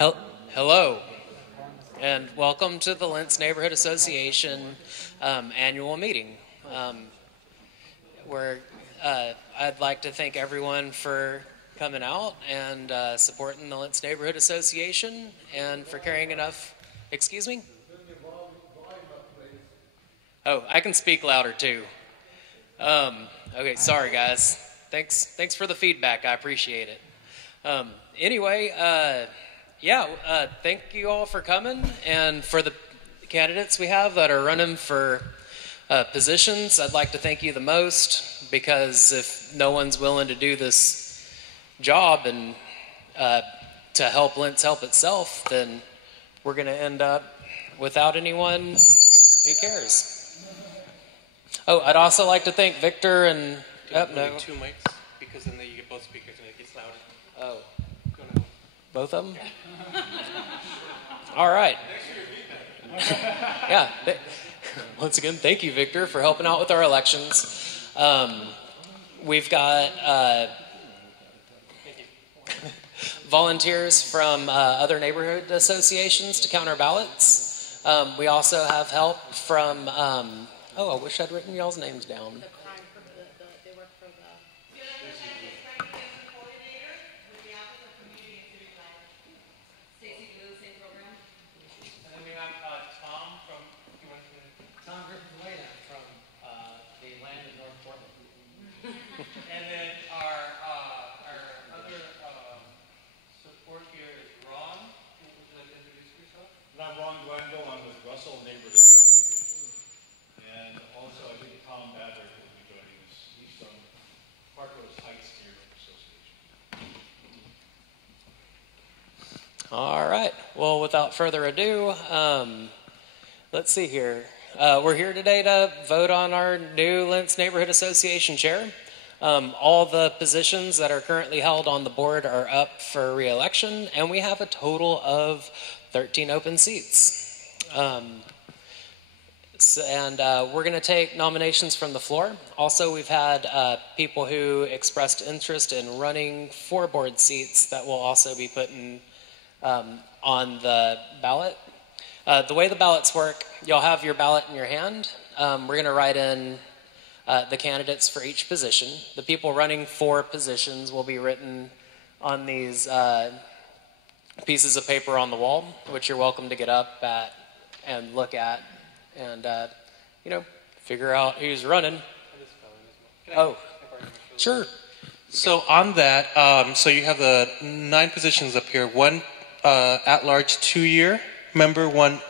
Hel- Hello, and welcome to the Lents Neighborhood Association annual meeting. Where I'd like to thank everyone for coming out and supporting the Lents Neighborhood Association and for carrying enough. Excuse me? Oh, I can speak louder too. Okay, sorry guys. Thanks for the feedback. I appreciate it. Anyway, thank you all for coming, and for the candidates we have that are running for positions, I'd like to thank you the most, because if no one's willing to do this job and to help Lents help itself, then we're going to end up without anyone who cares. Oh, I'd also like to thank Victor and... no. Two mics, because then you get both speakers and it gets louder. Oh. Both of them? All right. Yeah. Once again, thank you, Victor, for helping out with our elections. We've got volunteers from other neighborhood associations to count our ballots. We also have help from, I wish I'd written y'all's names down. They work for the... And then we have Tom from, Tom Griffin from the land of North Portland. and then our other support here is Ron. Would you like to introduce yourself? I'm Ron Gwendel. I'm with Russell Neighborhood. And also, I think Tom Badler will be joining us. He's from Park Rose Heights Neighborhood Association. All right. Well, without further ado, let's see here. We're here today to vote on our new Lents Neighborhood Association chair. All the positions that are currently held on the board are up for re-election, and we have a total of 13 open seats. We're going to take nominations from the floor. Also, we've had people who expressed interest in running for board seats that we'll also be putting on the ballot. The way the ballots work, you'll have your ballot in your hand. We're going to write in the candidates for each position. The people running for positions will be written on these pieces of paper on the wall, which you're welcome to get up at and look at and, figure out who's running. Oh, sure. So on that, so you have the 9 positions up here. One at-large 2-year member, one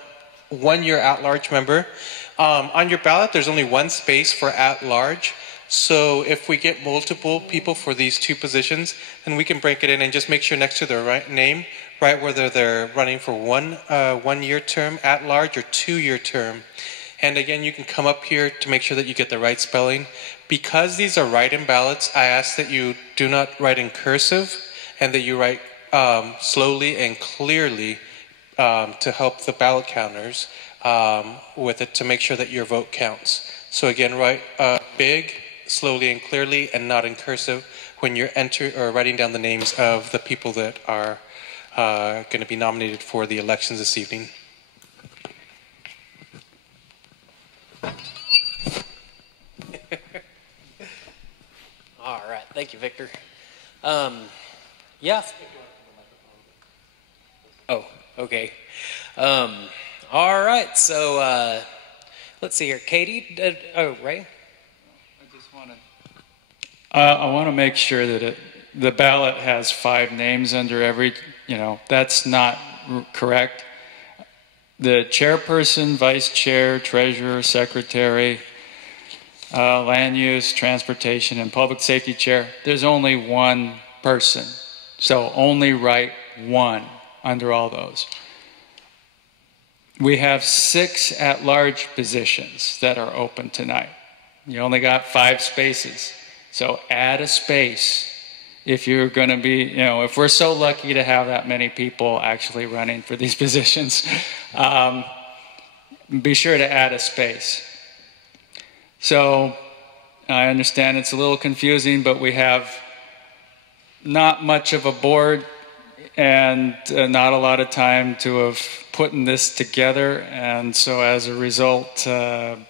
1-year at-large member. On your ballot, there's only one space for at-large. So if we get multiple people for these 2 positions, then we can break it in and just make sure next to their name, right, whether they're running for 1-year term at-large or 2-year term. And again, you can come up here to make sure that you get the right spelling. Because these are write-in ballots, I ask that you do not write in cursive and that you write slowly and clearly to help the ballot counters with it to make sure that your vote counts. So again, write big, slowly and clearly, and not in cursive when you're writing down the names of the people that are going to be nominated for the elections this evening. All right. Thank you, Victor. Yeah. Oh, okay. All right. So let's see here. Katie? Ray? I want to make sure that the ballot has 5 names under every, that's not correct. The chairperson, vice chair, treasurer, secretary, land use, transportation, and public safety chair, there's only one person. So only write 1 under all those. We have 6 at-large positions that are open tonight. You only got 5 spaces. So add a space if you're going to be, if we're so lucky to have that many people actually running for these positions, be sure to add a space. So I understand it's a little confusing, but we have not much of a board and not a lot of time to have putting this together. And so as a result, things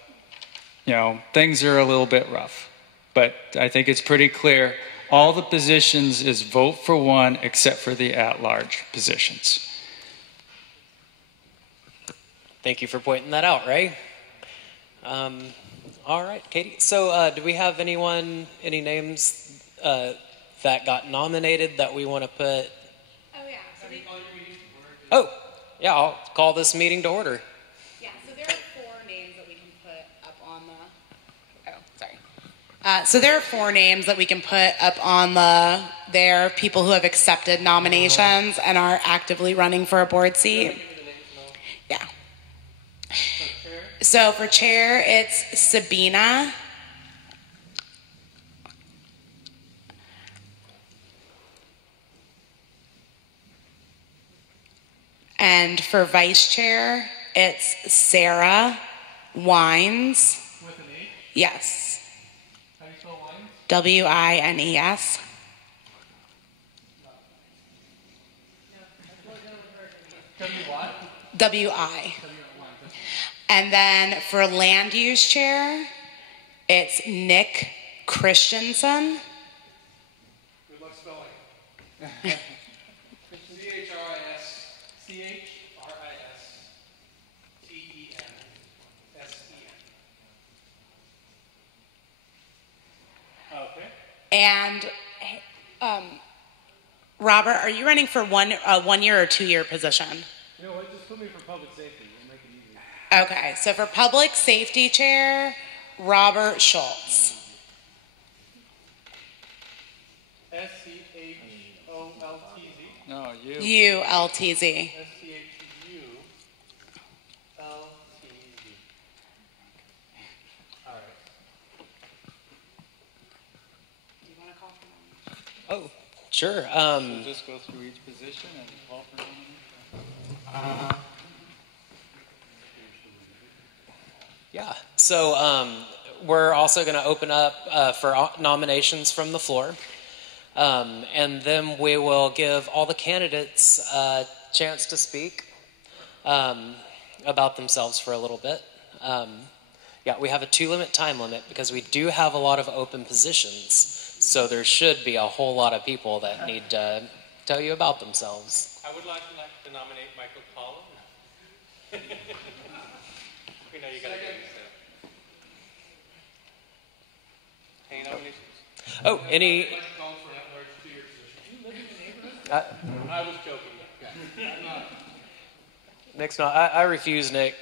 are a little bit rough. But I think it's pretty clear. All the positions is vote for one except for the at-large positions. Thank you for pointing that out, Ray. All right, Katie. So do we have any names that got nominated that we want to put? Oh, yeah. Oh, yeah, I'll call this meeting to order. Yeah, so there are 4 names that we can put up on the... Oh, sorry. So there are 4 names that we can put up on there, people who have accepted nominations and are actively running for a board seat. Yeah. So for chair, it's Sabina. And for vice chair, it's Sarah Wines. With an H? Yes. How do you spell Wines? W-I-N-E-S. W-Y? W-I. And then for land use chair, it's Nick Christensen. Good luck spelling. C-H-R-I-S-C-H-R-I-S-T-E-N-S-E-N. Okay. And Robert, are you running for 1 year or 2 year position? You know what? Just put me for public safety. We'll make it easy. Okay, so for public safety chair, Robert Schultz. S-C-H-O-L-T-Z. No, you. U-L-T-Z. S-C-H-U-L-T-Z. All right. Do you want to call for Oh, sure. So just go through each position and call for nomination. Yeah. So we're also going to open up for nominations from the floor. And then we will give all the candidates a chance to speak about themselves for a little bit. Yeah, we have a 2-minute time limit because we do have a lot of open positions. So there should be a whole lot of people that need to tell you about themselves. I would like to nominate Michael Collins. We know you got to get this in. Any nominations? Oh, any... Mike Collins for an at-large 2-year position. Do you live in the neighborhood? I was joking. Nick's not... I refuse, Nick.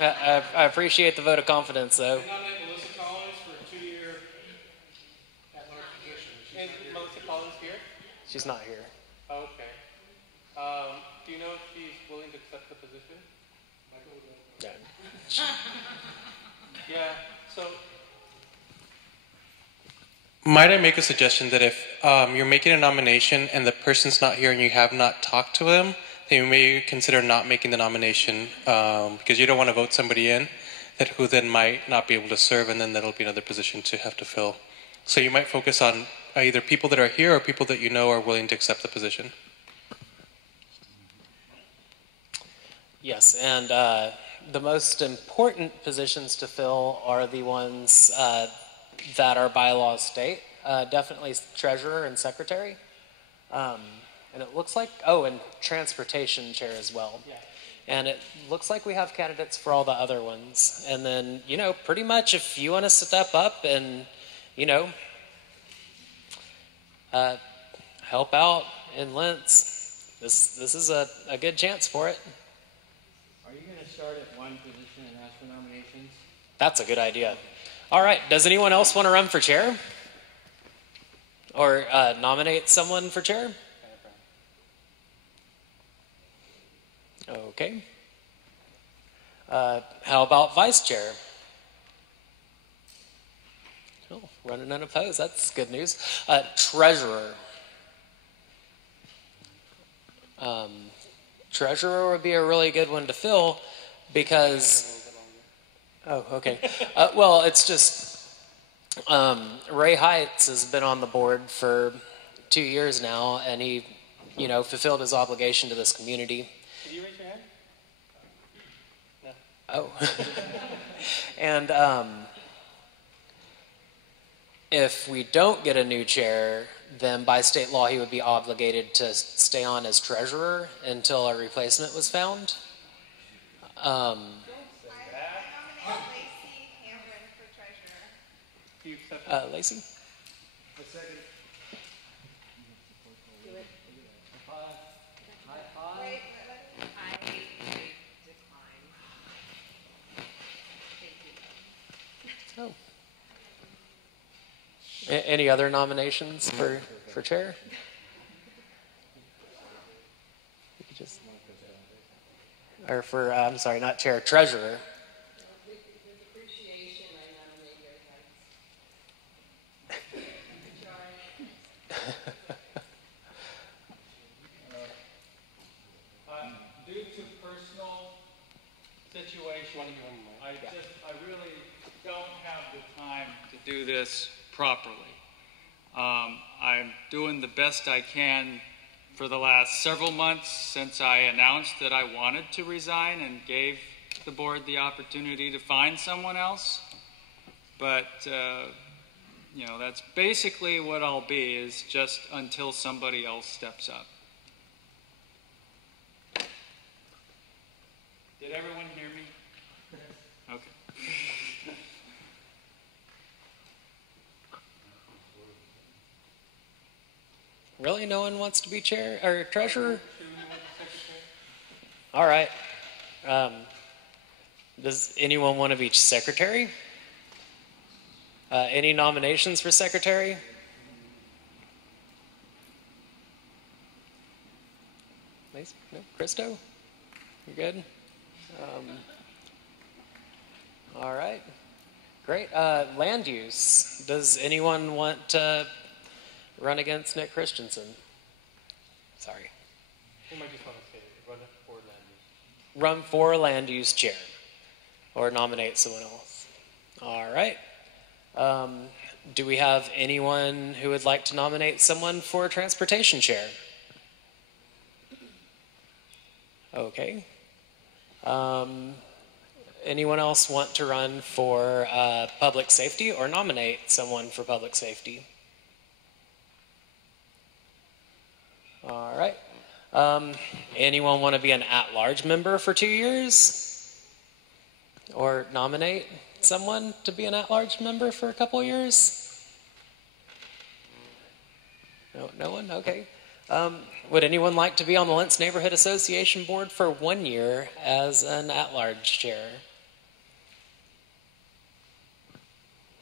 I appreciate the vote of confidence, though. I nominate Melissa Collins for a 2-year at-large position. Is Melissa Collins here? She's not here. Okay. Do you know if she's willing to accept the position? Yeah. Yeah, so... Might I make a suggestion that if you're making a nomination and the person's not here and you have not talked to them, then you may consider not making the nomination because you don't want to vote somebody in who then might not be able to serve, and then that'll be another position to have to fill. So you might focus on either people that are here or people that you know are willing to accept the position. Yes, and the most important positions to fill are the ones that our bylaws state. Definitely treasurer and secretary. And it looks like, and transportation chair as well. Yeah. And it looks like we have candidates for all the other ones. And then, pretty much if you want to step up and, help out in Lents, this is a good chance for it. Are you going to start at one position and ask for nominations? That's a good idea. All right, does anyone else want to run for chair? Or nominate someone for chair? Okay. How about vice chair? Oh, running unopposed, that's good news. Treasurer. Treasurer would be a really good one to fill because... Oh, okay. Well, it's just Ray Heights has been on the board for 2 years now, and he fulfilled his obligation to this community. Did you raise your hand? No. Oh. And if we don't get a new chair, then by state law he would be obligated to stay on as treasurer until a replacement was found. I nominate Lacey Cameron for treasurer. Do you accept that? Lacey? A second. Wait, I decline. Thank you. Oh. Any other nominations for chair? You could just, or for, I'm sorry, not chair, treasurer. With appreciation, I nominate Due to personal situation, I really don't have the time to do this properly. I'm doing the best I can for the last several months since I announced that I wanted to resign and gave the board the opportunity to find someone else. But, that's basically what I'll be, is just until somebody else steps up. Did everyone hear me? Okay. Really? No one wants to be chair or treasurer? All right. Does anyone want to be secretary? Any nominations for secretary? Nice. No? Christo? You good? All right. Great. Land use. Does anyone want to run against Nick Christensen? Sorry. Who might just want to say it? Run for land use. Run for land use chair. Or nominate someone else. All right. Do we have anyone who would like to nominate someone for transportation chair? Okay. Anyone else want to run for public safety or nominate someone for public safety? All right. Anyone want to be an at-large member for 2 years? Or nominate someone to be an at-large member for a couple years? No one? Okay. Would anyone like to be on the Lents Neighborhood Association board for 1 year as an at-large chair?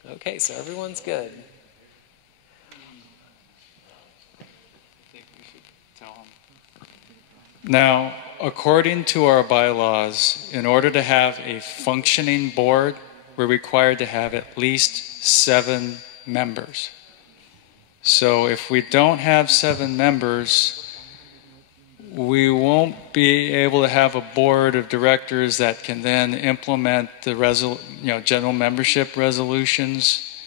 Okay, so everyone's good. Now, according to our bylaws, in order to have a functioning board, we're required to have at least 7 members. So if we don't have 7 members, we won't be able to have a board of directors that can then implement the general membership resolutions.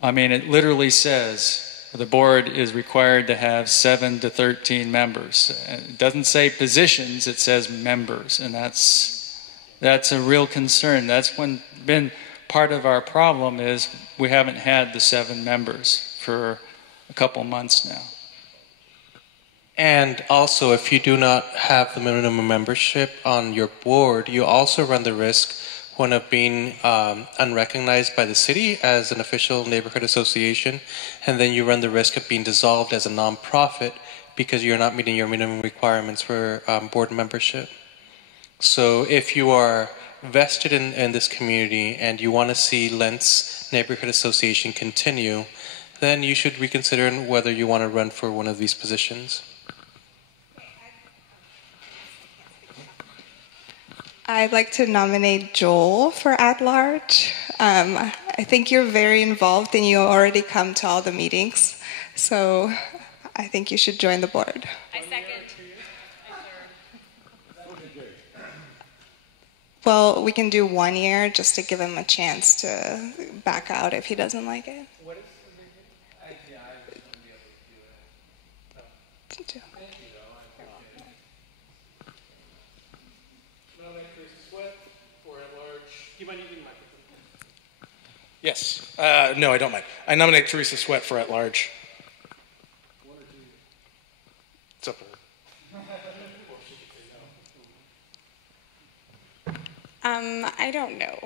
I mean, it literally says the board is required to have 7 to 13 members. It doesn't say positions, it says members, and that's a real concern. That's been part of our problem, is we haven't had the 7 members for a couple months now. And also, if you do not have the minimum membership on your board, you also run the risk of being unrecognized by the city as an official neighborhood association, and then you run the risk of being dissolved as a nonprofit because you're not meeting your minimum requirements for board membership. So if you are vested in this community and you want to see Lents Neighborhood Association continue, then you should reconsider whether you want to run for one of these positions. I'd like to nominate Joel for at-large. I think you're very involved and you already come to all the meetings. So I think you should join the board. I second. Well, we can do 1 year just to give him a chance to back out if he doesn't like it. Nominate Teresa Sweat for at-large. Do you mind using the microphone? Yes. No, I don't mind. I nominate Teresa Sweat for at-large. It's up to her. I don't know.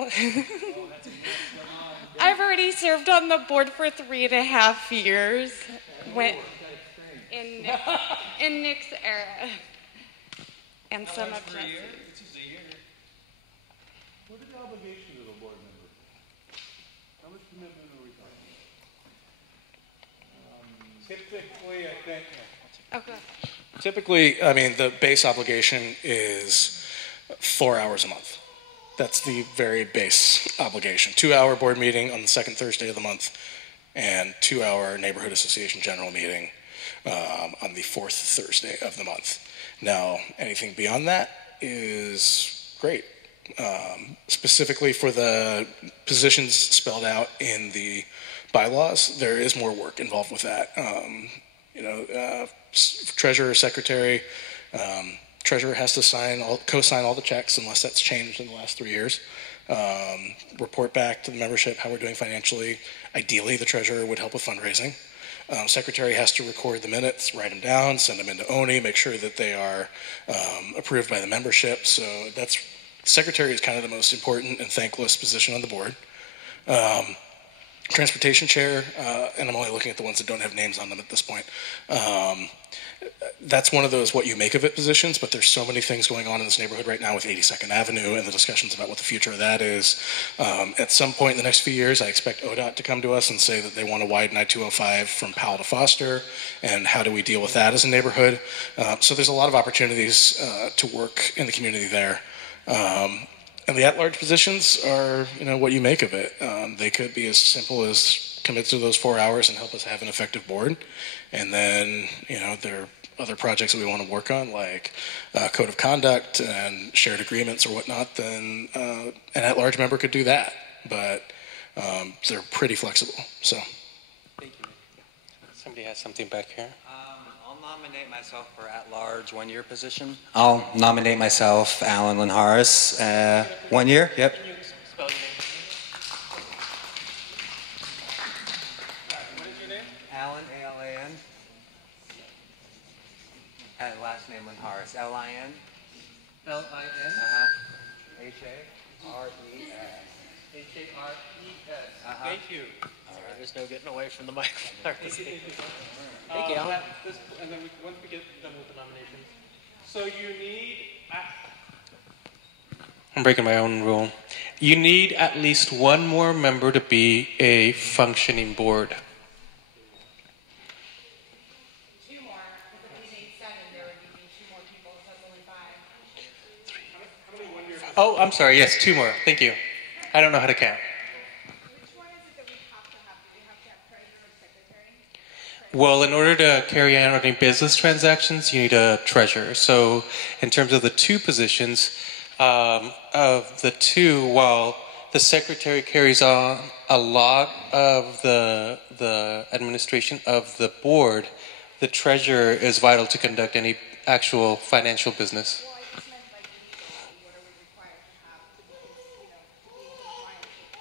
I've already served on the board for 3.5 years. When, in Nick's era. And some of Jesse's. What are the obligations of a board member? How much commitment are we talking? Typically, I think. Okay. Typically, I mean, the base obligation is 4 hours a month. That's the very base obligation. 2-hour board meeting on the second Thursday of the month, and 2-hour neighborhood association general meeting on the fourth Thursday of the month. Now, anything beyond that is great. Specifically for the positions spelled out in the bylaws, there is more work involved with that. Treasurer, secretary, treasurer has to co-sign all the checks unless that's changed in the last 3 years. Report back to the membership how we're doing financially. Ideally, the treasurer would help with fundraising. Secretary has to record the minutes, write them down, send them into ONI, make sure that they are approved by the membership. So secretary is kind of the most important and thankless position on the board. Transportation chair, and I'm only looking at the ones that don't have names on them at this point. That's one of those what you make of it positions, but there's so many things going on in this neighborhood right now with 82nd Avenue and the discussions about what the future of that is. At some point in the next few years, I expect ODOT to come to us and say that they want to widen I-205 from Powell to Foster, and how do we deal with that as a neighborhood? So there's a lot of opportunities to work in the community there. And the at-large positions are, what you make of it. They could be as simple as commit to those 4 hours and help us have an effective board. And then, there are other projects that we want to work on, like code of conduct and shared agreements or whatnot, then an at-large member could do that. But they're pretty flexible. So. Thank you. Somebody has something back here. I'll nominate myself for at-large 1-year position. I'll nominate myself, Alan Linharis, 1 year. Yep. Can you spell your name? What is your name? Alan, A-L-A-N. Last name Linharis, L-I-N. L-I-N? H-A-R-E-S. H-A-R-E-S. Thank you. Sorry, there's no getting away from the microphone. Thank you, Alan. And then once we get done with the nominations. So you need... I'm breaking my own rule. You need at least one more member to be a functioning board. 2 more. If we need 7, there would be 2 more people, so that's only 5. Oh, I'm sorry. Yes, 2 more. Thank you. I don't know how to count. Which one is it that we have to have? Do we have to have treasurer or secretary? Well, in order to carry out any business transactions, you need a treasurer. So in terms of the 2 positions, of the 2, while the secretary carries on a lot of the administration of the board, the treasurer is vital to conduct any actual financial business. Well, I just meant like what are we required to have to be, to be in compliance with the board and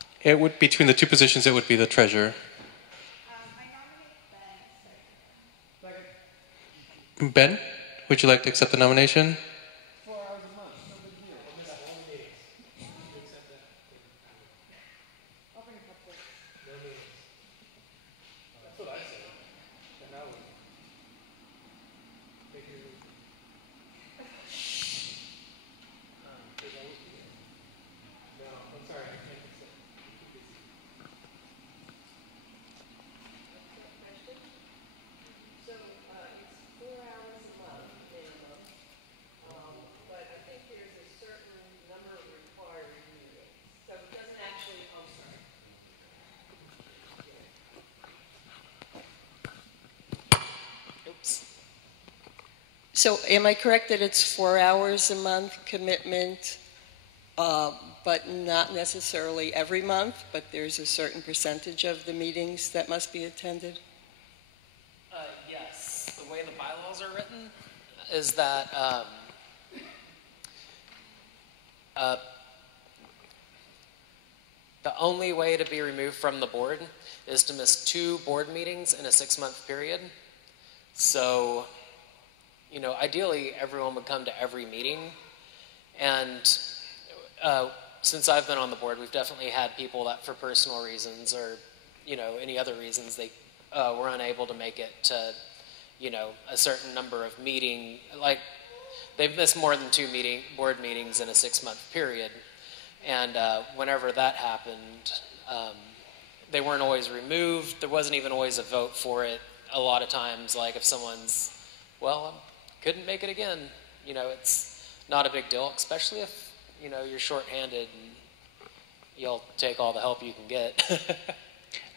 nonprofit. It would between the 2 positions, it would be the treasurer. I nominate Ben. Ben, would you like to accept the nomination? 4 hours a month, no big deal. We'll miss all the meetings. You accept that? I'll bring a couple. No meetings. That's what I said. And I would make you. No, I'm sorry, I can't accept. So, it's 4 hours a month minimum, but I think there's a certain number of required meetings. So it doesn't actually, I'm sorry. Oops. So am I correct that it's 4 hours a month commitment, but not necessarily every month, but there's a certain percentage of the meetings that must be attended? Yes. The way way the bylaws are written is that the only way to be removed from the board is to miss 2 board meetings in a 6-month period. So, you know, ideally everyone would come to every meeting. And since I've been on the board, we've definitely had people that for personal reasons or, you know, any other reasons they were unable to make it to, you know, a certain number of like they've missed more than 2 board meetings in a 6-month period. And whenever that happened, they weren't always removed. There wasn't even always a vote for it. A lot of times, like if someone's, well, couldn't make it again, you know, it's not a big deal, especially if, you know, you're shorthanded and you'll take all the help you can get.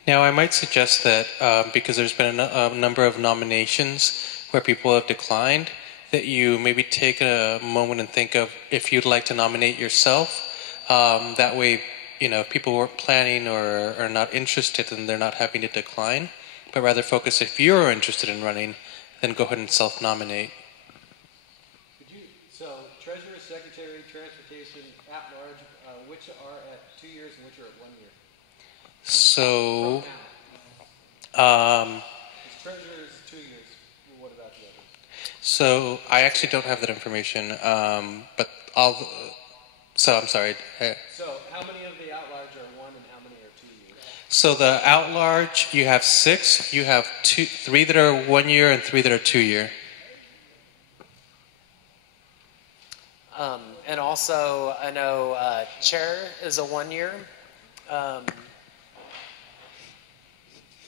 Now, I might suggest that because there's been a number of nominations where people have declined, that you maybe take a moment and think of if you'd like to nominate yourself. That way, you know, if people weren't planning or are not interested, then they're not having to decline, but rather focus if you're interested in running, then go ahead and self-nominate. So, treasurer, secretary, transportation, at large, which are at 2 years and which are at 1 year? So, treasurer is 2 years. What about the others? So I actually don't have that information, but So I'm sorry. So how many of the at-large are 1 and how many are 2 years? So the at-large, you have 6. You have 3 that are 1 year and 3 that are 2 year. And also, I know chair is a 1 year.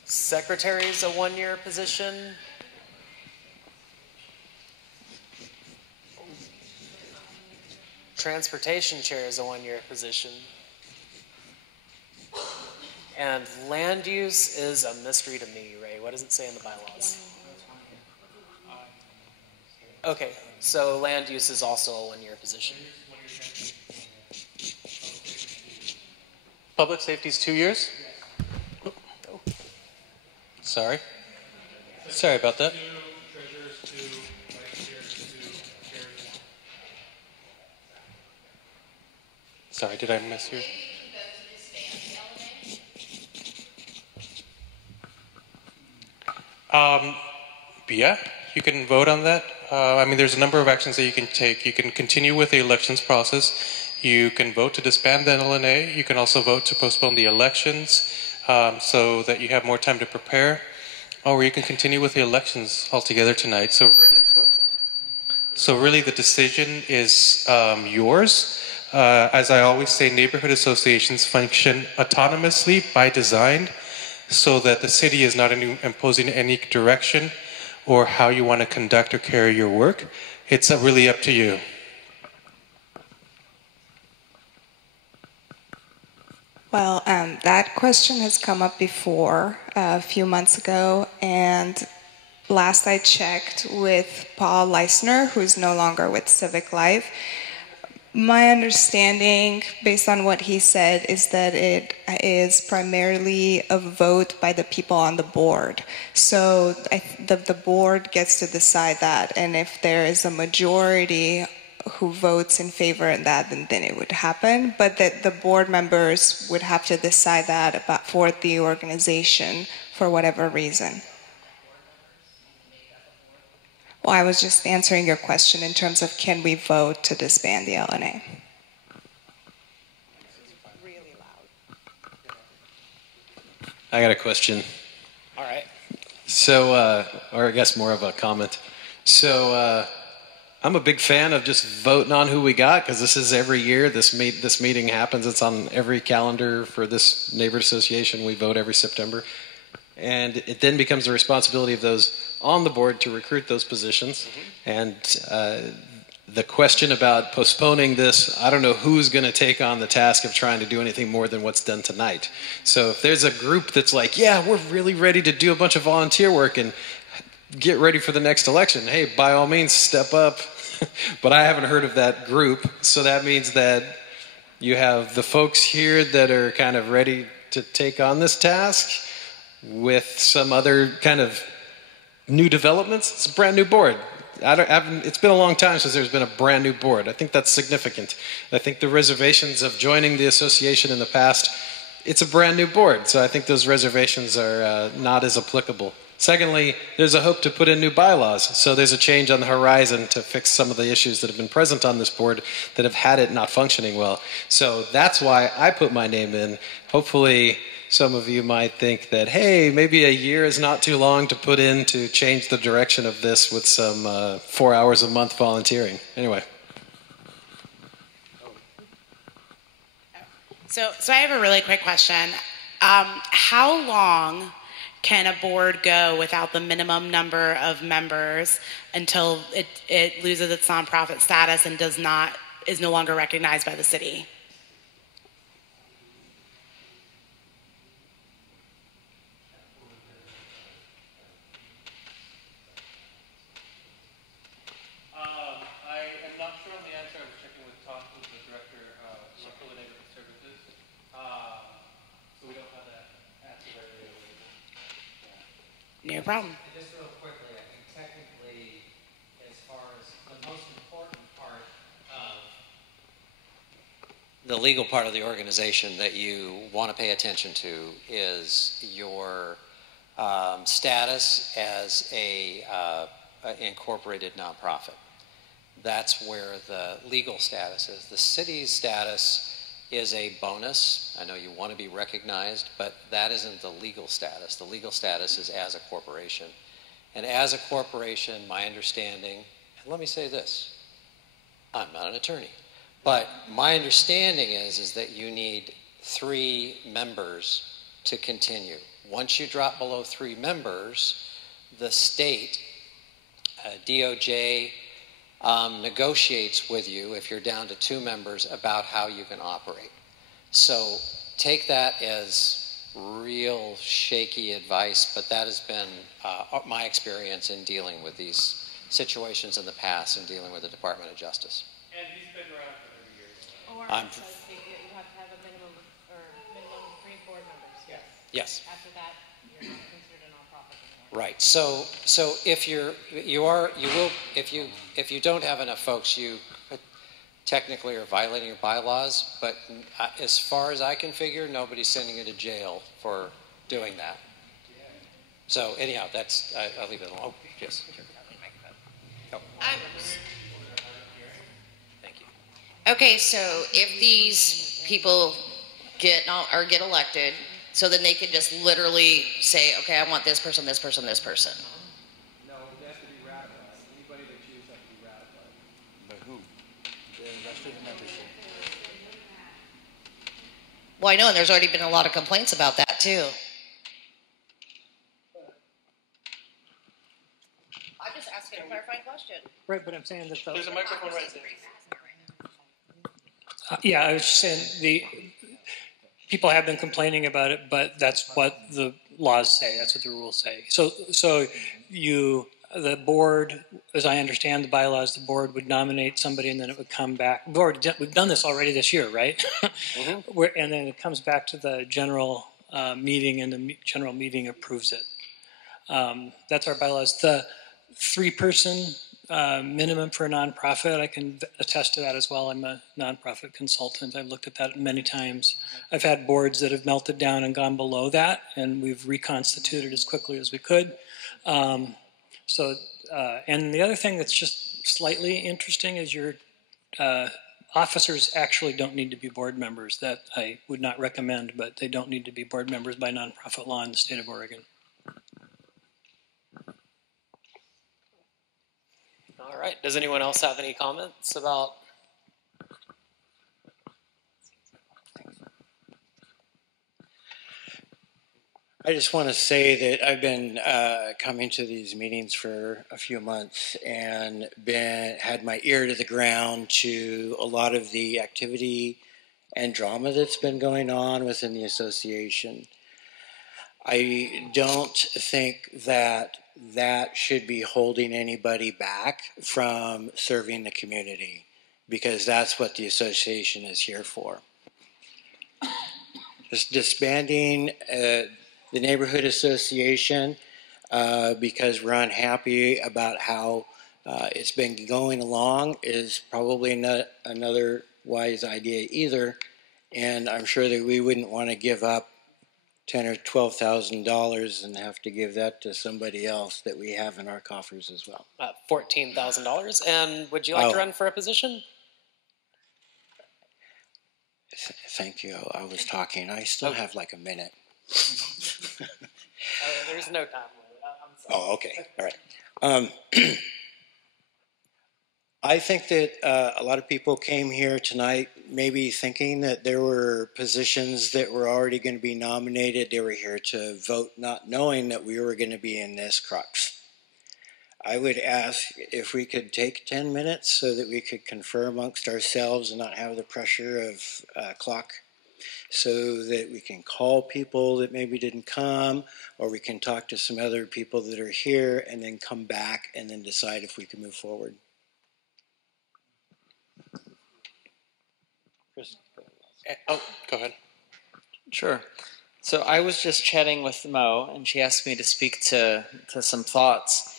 Secretary is a 1 year position. Transportation chair is a 1 year position. And land use is a mystery to me, Ray. What does it say in the bylaws? Okay, so land use is also a 1 year position. Public safety is 2 years? Oh. Sorry. Sorry about that. Sorry, did I miss you? Yeah, you can vote on that. I mean, there's a number of actions that you can take. You can continue with the elections process. You can vote to disband the LNA. You can also vote to postpone the elections so that you have more time to prepare. Or you can continue with the elections altogether tonight. So really the decision is yours. As I always say, neighborhood associations function autonomously by design so that the city is not imposing any direction or how you want to conduct or carry your work. It's really up to you. Well, that question has come up before a few months ago, and last I checked with Paul Leisner, who's no longer with Civic Life, my understanding, based on what he said, is that it is primarily a vote by the people on the board. So the board gets to decide that, and if there is a majority who votes in favor of that, then it would happen. But that the board members would have to decide that for the organization for whatever reason. Well, I was just answering your question in terms of can we vote to disband the LNA. I got a question. All right. So, or I guess more of a comment. So, I'm a big fan of just voting on who we got because this is every year. This meeting happens. It's on every calendar for this neighborhood association. We vote every September. And it then becomes the responsibility of those on the board to recruit those positions. Mm-hmm. And the question about postponing this, I don't know who's going to take on the task of trying to do anything more than what's done tonight. So if there's a group that's like, yeah, we're really ready to do a bunch of volunteer work and get ready for the next election, hey, by all means, step up. But I haven't heard of that group. So that means that you have the folks here that are kind of ready to take on this task with some other kind of new developments, it's a brand new board. It's been a long time since there's been a brand new board. I think that's significant. I think the reservations of joining the association in the past, it's a brand new board, so I think those reservations are not as applicable. Secondly, there's a hope to put in new bylaws, so there's a change on the horizon to fix some of the issues that have been present on this board that have had it not functioning well. So that's why I put my name in. Hopefully some of you might think that, hey, maybe a year is not too long to put in to change the direction of this with some 4 hours a month volunteering. Anyway. So I have a really quick question. How long can a board go without the minimum number of members until it loses its nonprofit status and is no longer recognized by the city? I am not sure on the answer. I was checking with Tom, who's the director of local and neighborhood services. So we don't have that answer readily available. No problem. Just real quickly, I think technically, as far as the most important part of the legal part of the organization that you want to pay attention to is your status as a incorporated nonprofit. That's where the legal status is. The city's status is a bonus. I know you want to be recognized, but that isn't the legal status. The legal status is as a corporation. And as a corporation, my understanding, and let me say this, I'm not an attorney, but my understanding is that you need 3 members to continue. Once you drop below 3 members, the state, DOJ, negotiates with you if you're down to 2 members about how you can operate. So take that as real shaky advice, but that has been my experience in dealing with these situations in the past and dealing with the Department of Justice. And he's been around for 30 years. Or I'm- it says that you have to have a minimum 3 board members. Yes. Yes. After that, you're not considered a nonprofit anymore. Right. So if if you don't have enough folks, you technically are violating your bylaws. But as far as I can figure, nobody's sending you to jail for doing that. So anyhow, I'll leave it alone. Oh, yes. Oh. Thank you. Okay, so if these people get elected, so then they can just literally say, okay, I want this person, this person, this person. No, it has to be ratified. Anybody they choose has to be ratified. By who? The rest of the membership. Well, I know, and there's already been a lot of complaints about that too. I'm just asking a clarifying question. Right, but I'm saying that There's a microphone right there. yeah, I was just saying the people have been complaining about it, but that's what the laws say. That's what the rules say. So the board, as I understand the bylaws, the board would nominate somebody and then it would come back. We've done this already this year, right? Mm-hmm. And then it comes back to the general meeting, and the general meeting approves it. That's our bylaws. The 3-person minimum for a nonprofit, I can attest to that as well. I'm a nonprofit consultant. I've looked at that many times. I've had boards that have melted down and gone below that, and we've reconstituted as quickly as we could. And the other thing that's just slightly interesting is your officers actually don't need to be board members. That I would not recommend, but they don't need to be board members by nonprofit law in the state of Oregon. All right. Does anyone else have any comments about? I just want to say that I've been coming to these meetings for a few months and had my ear to the ground to a lot of the activity and drama that's been going on within the association. I don't think that should be holding anybody back from serving the community, because that's what the association is here for. Just disbanding the neighborhood association because we're unhappy about how it's been going along is probably not another wise idea either. And I'm sure that we wouldn't want to give up $10,000 or $12,000 and have to give that to somebody else that we have in our coffers as well. $14,000. And would you like to run for a position? Thank you. I was talking. I still have like a minute. There's no time limit. I'm sorry. Oh, okay. All right. I think that a lot of people came here tonight maybe thinking that there were positions that were already going to be nominated. They were here to vote not knowing that we were going to be in this crux. I would ask if we could take 10 minutes so that we could confer amongst ourselves and not have the pressure of clock, so that we can call people that maybe didn't come, or we can talk to some other people that are here and then come back and then decide if we can move forward. Chris? Oh, go ahead. Sure. So I was just chatting with Mo, and she asked me to speak to some thoughts.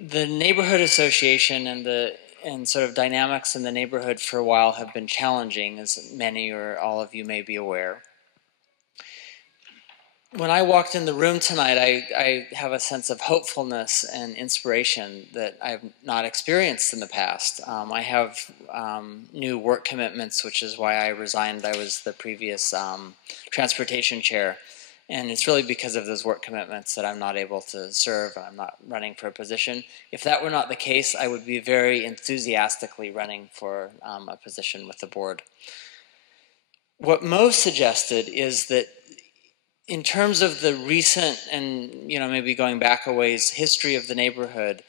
The neighborhood association and sort of dynamics in the neighborhood for a while have been challenging, as many or all of you may be aware. When I walked in the room tonight, I have a sense of hopefulness and inspiration that I've not experienced in the past. I have new work commitments, which is why I resigned. I was the previous transportation chair. And it's really because of those work commitments that I'm not able to serve. I'm not running for a position. If that were not the case, I would be very enthusiastically running for a position with the board. What Mo suggested is that in terms of the recent and maybe going back a ways history of the neighborhood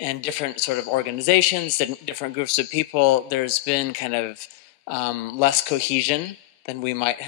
and different sort of organizations, different groups of people, there's been kind of less cohesion than we might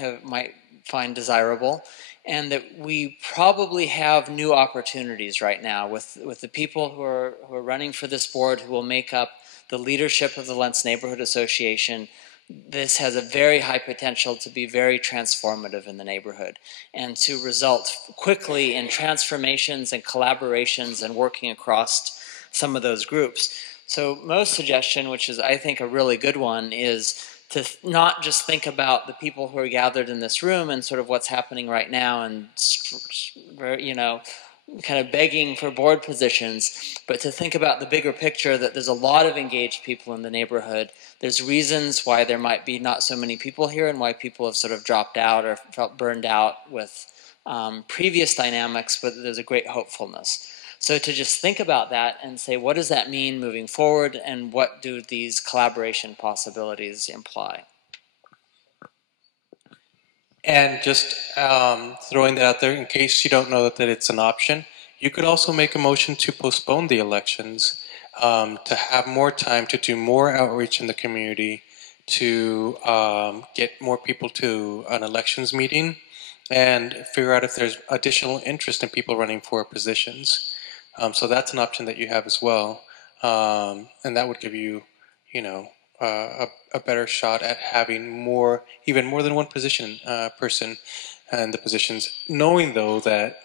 find desirable. And that we probably have new opportunities right now with the people who are running for this board, who will make up the leadership of the Lents Neighborhood Association. This has a very high potential to be very transformative in the neighborhood and to result quickly in transformations and collaborations and working across some of those groups. So Mo's suggestion, which is I think a really good one, is to not just think about the people who are gathered in this room and sort of what's happening right now and, kind of begging for board positions, but to think about the bigger picture that there's a lot of engaged people in the neighborhood. There's reasons why there might be not so many people here and why people have sort of dropped out or felt burned out with previous dynamics, but there's a great hopefulness. So to just think about that and say, what does that mean moving forward, and what do these collaboration possibilities imply? And just throwing that out there, in case you don't know that it's an option, you could also make a motion to postpone the elections, to have more time to do more outreach in the community, to get more people to an elections meeting, and figure out if there's additional interest in people running for positions. So that's an option that you have as well, and that would give you, a better shot at having even more than one person in the positions. Knowing though that,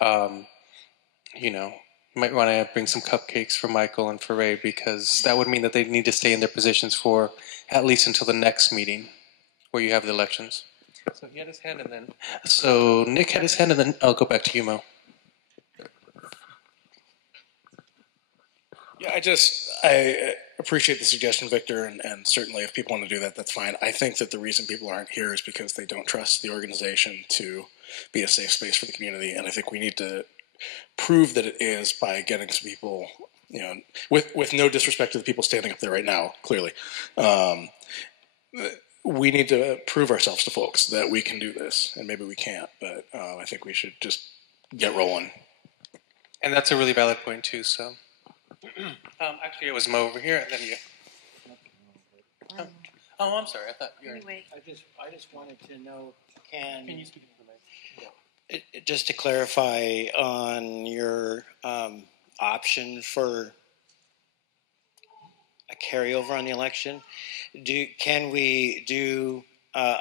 you might want to bring some cupcakes for Michael and for Ray, because that would mean that they need to stay in their positions for at least until the next meeting, where you have the elections. So he had his hand, and then Nick had his hand, and then I'll go back to you, Mo. Yeah, I appreciate the suggestion, Victor, and certainly if people want to do that, that's fine. I think that the reason people aren't here is because they don't trust the organization to be a safe space for the community, and I think we need to prove that it is by getting some people, with no disrespect to the people standing up there right now, clearly. We need to prove ourselves to folks that we can do this, and maybe we can't, but I think we should just get rolling. And that's a really valid point too, so. Actually, it was Mo over here, and then you. Oh, I'm sorry. I thought you were. Anyway, I just wanted to know, Can you speak to the mic? just to clarify on your option for a carryover on the election, can we do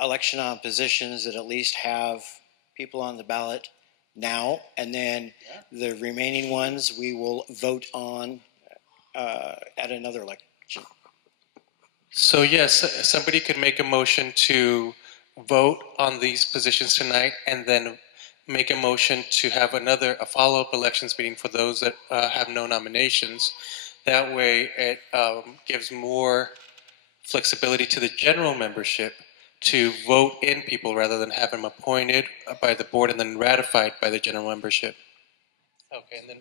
election on positions that at least have people on the ballot now, and then the remaining ones we will vote on at another election. So yes, somebody could make a motion to vote on these positions tonight, and then make a motion to have a follow-up elections meeting for those that have no nominations. That way, it gives more flexibility to the general membership to vote in people rather than have them appointed by the board and then ratified by the general membership. Okay, and then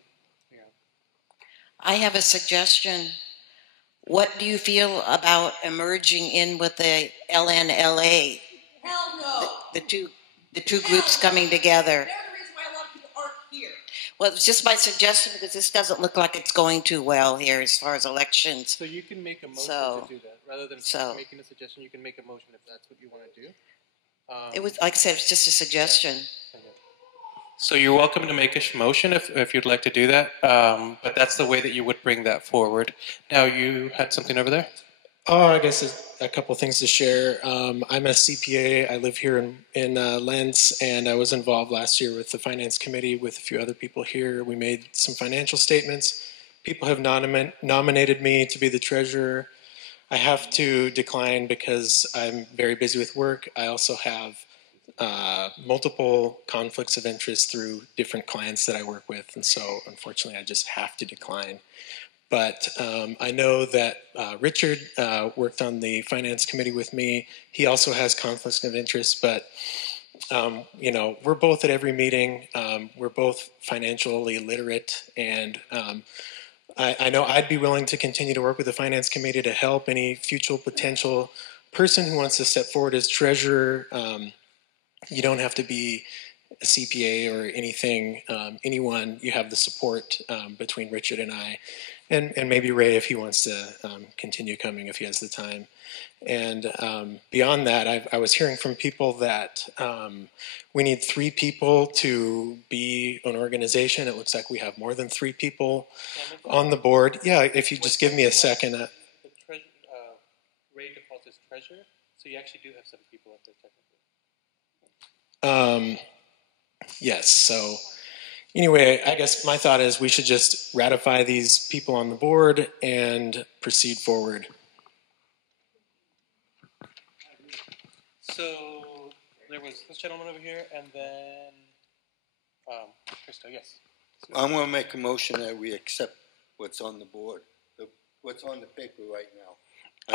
I have a suggestion. What do you feel about emerging in with the LNLA? Hell no. The two groups coming together. They're the reason why a lot of people aren't here. Well, it's just my suggestion because this doesn't look like it's going too well here as far as elections. So you can make a motion So- to do that. Rather than so- making a suggestion, you can make a motion if that's what you want to do. It was, like I said, it's just a suggestion. So you're welcome to make a motion if you'd like to do that, but that's the way that you would bring that forward. Now, you had something over there? Oh, I guess a couple things to share. I'm a CPA. I live here in Lents, and I was involved last year with the Finance Committee with a few other people here. We made some financial statements. People have nominated me to be the treasurer. I have to decline because I'm very busy with work. I also have multiple conflicts of interest through different clients that I work with, and so unfortunately I just have to decline. But I know that Richard worked on the Finance Committee with me. He also has conflicts of interest, but we're both at every meeting. We're both financially literate, and I know I'd be willing to continue to work with the Finance Committee to help any future potential person who wants to step forward as treasurer. You don't have to be a CPA or anything. Anyone, you have the support between Richard and I, and maybe Ray if he wants to continue coming if he has the time. And beyond that, I was hearing from people that we need 3 people to be an organization. It looks like we have more than 3 people on the board. Yeah, if you just give me a second. Ray defaults as treasurer, so you actually do have 7 people up there technically. Yes, so anyway, I guess my thought is we should just ratify these people on the board and proceed forward. So there was this gentleman over here, and then Christo, yes. I'm going to make a motion that we accept what's on the board, what's on the paper right now.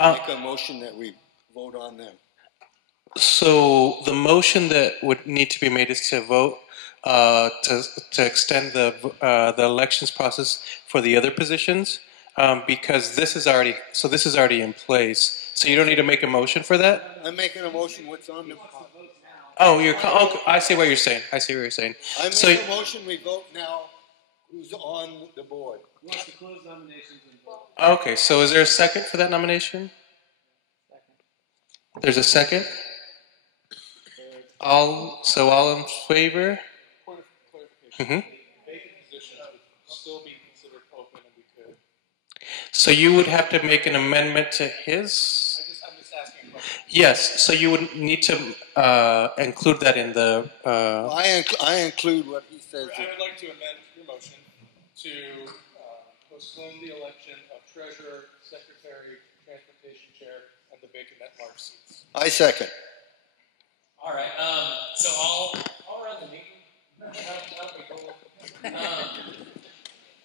I make a motion that we vote on them. So the motion that would need to be made is to vote to extend the elections process for the other positions because this is already in place. So you don't need to make a motion for that. I'm making a motion. What's on the? Oh, I see what you're saying. I make a motion. We vote now. Who's on the board? Who wants to close nominations and vote? Okay. So is there a second for that nomination? There's a second. All in favor? Point of clarification. Vacant positions would still be considered open, and we could. So you would have to make an amendment to his. I'm just asking a question. Yes. So you would need to include that in the. I include what he says. I would like to amend your motion to postpone the election of treasurer, secretary, transportation chair, and the vacant at-large seats. I second. All right. So I'll run the meeting. That'll be cool.